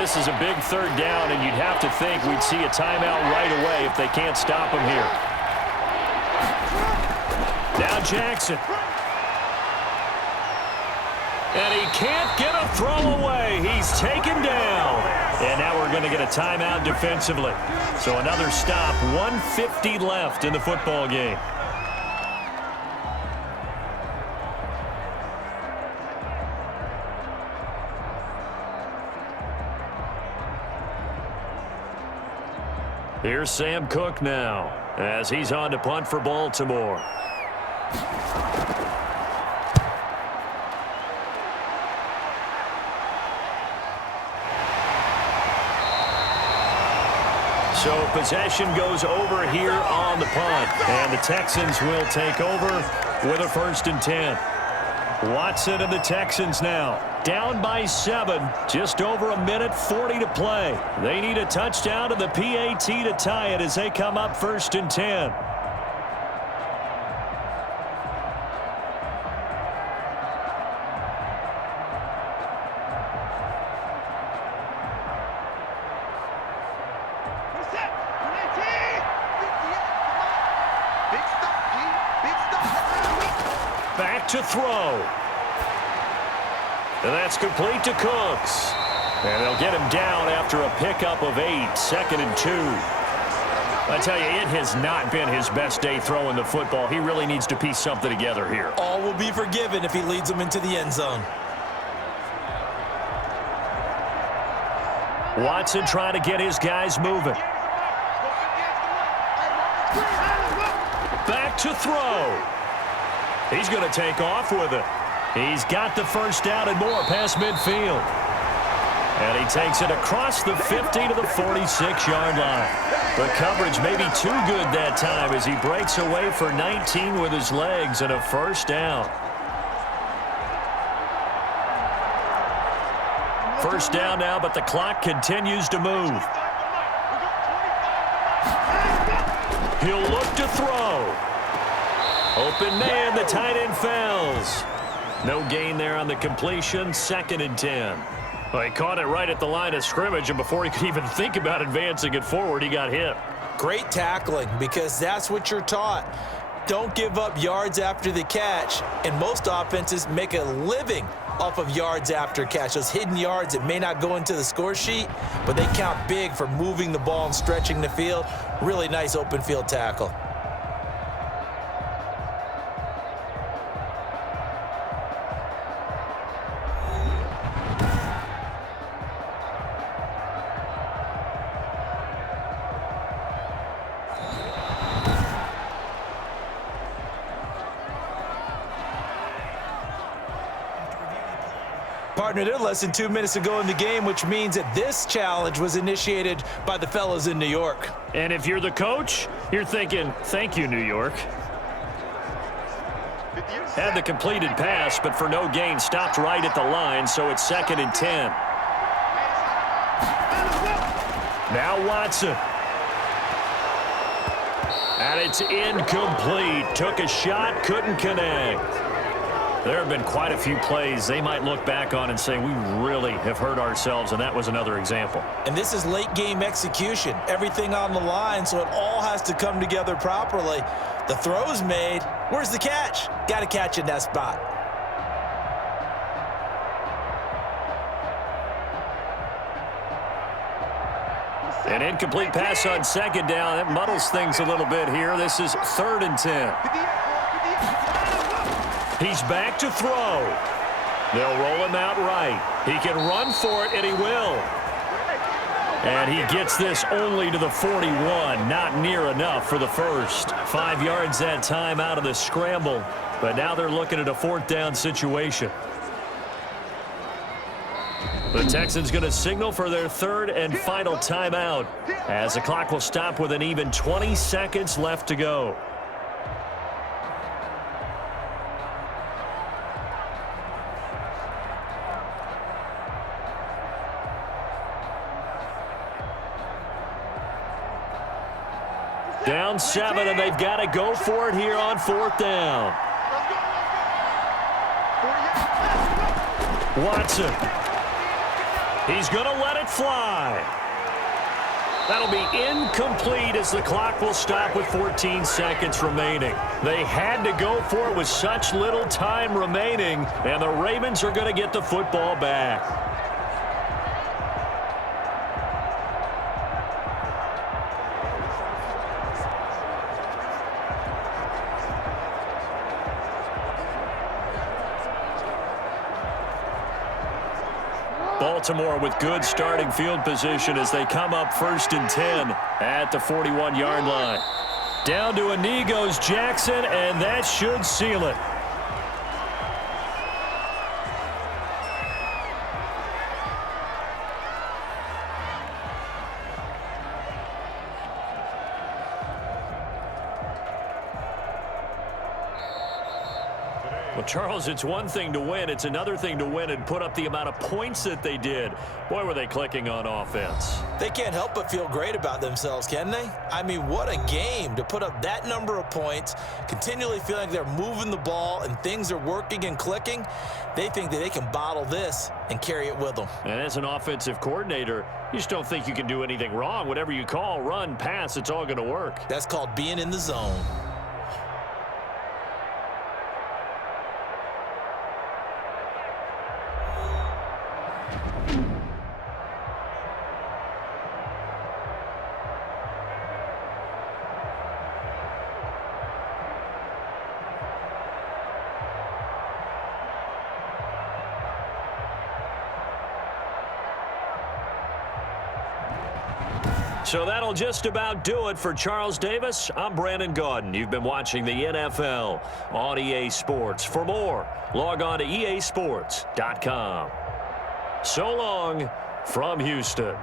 This is a big 3rd down, and you'd have to think we'd see a timeout right away if they can't stop him here. Now Jackson. And he can't get a throw away. He's taken down. And now we're going to get a timeout defensively. So another stop, 1:50 left in the football game. Here's Sam Cook now as he's on to punt for Baltimore. So possession goes over here on the punt. And the Texans will take over with a 1st and 10. Watson and the Texans now down by 7. Just over 1:40 to play. They need a touchdown and the PAT to tie it as they come up 1st and 10. Back to throw. And that's complete to Cooks. And they'll get him down after a pickup of 8, 2nd and 2. I tell you, it has not been his best day throwing the football. He really needs to piece something together here. All will be forgiven if he leads them into the end zone. Watson trying to get his guys moving. Back to throw. He's going to take off with it. He's got the 1st down and more past midfield. And he takes it across the 50 to the 46-yard line. The coverage may be too good that time as he breaks away for 19 with his legs and a 1st down. 1st down now, but the clock continues to move. He'll look to throw. Open man, the tight end falls. No gain there on the completion, 2nd and 10. Well, he caught it right at the line of scrimmage, and before he could even think about advancing it forward, he got hit. Great tackling, because that's what you're taught. Don't give up yards after the catch, and most offenses make a living off of yards after catch. Those hidden yards that may not go into the score sheet, but they count big for moving the ball and stretching the field. Really nice open field tackle. Partner, they're less than 2 minutes to go in the game, which means that this challenge was initiated by the fellas in New York. And if you're the coach, you're thinking, thank you, New York. Had the completed pass, but for no gain, stopped right at the line, so it's 2nd and 10. Now Watson. And it's incomplete. Took a shot, couldn't connect. There have been quite a few plays they might look back on and say, we really have hurt ourselves, and that was another example. And this is late game execution. Everything on the line, so it all has to come together properly. The throw's made. Where's the catch? Got to catch in that spot. An incomplete pass on 2nd down. That muddles things a little bit here. This is 3rd and 10. He's back to throw. They'll roll him out right. He can run for it, and he will. And he gets this only to the 41. Not near enough for the 1st. 5 yards that time out of the scramble. But now they're looking at a 4th down situation. The Texans going to signal for their 3rd and final timeout as the clock will stop with an even 20 seconds left to go. Down 7, and they've got to go for it here on 4th down. Watson. He's going to let it fly. That'll be incomplete as the clock will stop with 14 seconds remaining. They had to go for it with such little time remaining, and the Ravens are going to get the football back. Baltimore with good starting field position as they come up 1st and 10 at the 41-yard line. Down to a knee goes Jackson, and that should seal it. Well, Charles, it's one thing to win. It's another thing to win and put up the amount of points that they did. Boy, were they clicking on offense. They can't help but feel great about themselves, can they? I mean, what a game to put up that number of points, continually feeling like they're moving the ball and things are working and clicking. They think that they can bottle this and carry it with them. And as an offensive coordinator, you just don't think you can do anything wrong. Whatever you call, run, pass, it's all going to work. That's called being in the zone. So that'll just about do it for Charles Davis. I'm Brandon Gaudin. You've been watching the NFL on EA Sports. For more, log on to easports.com. So long from Houston.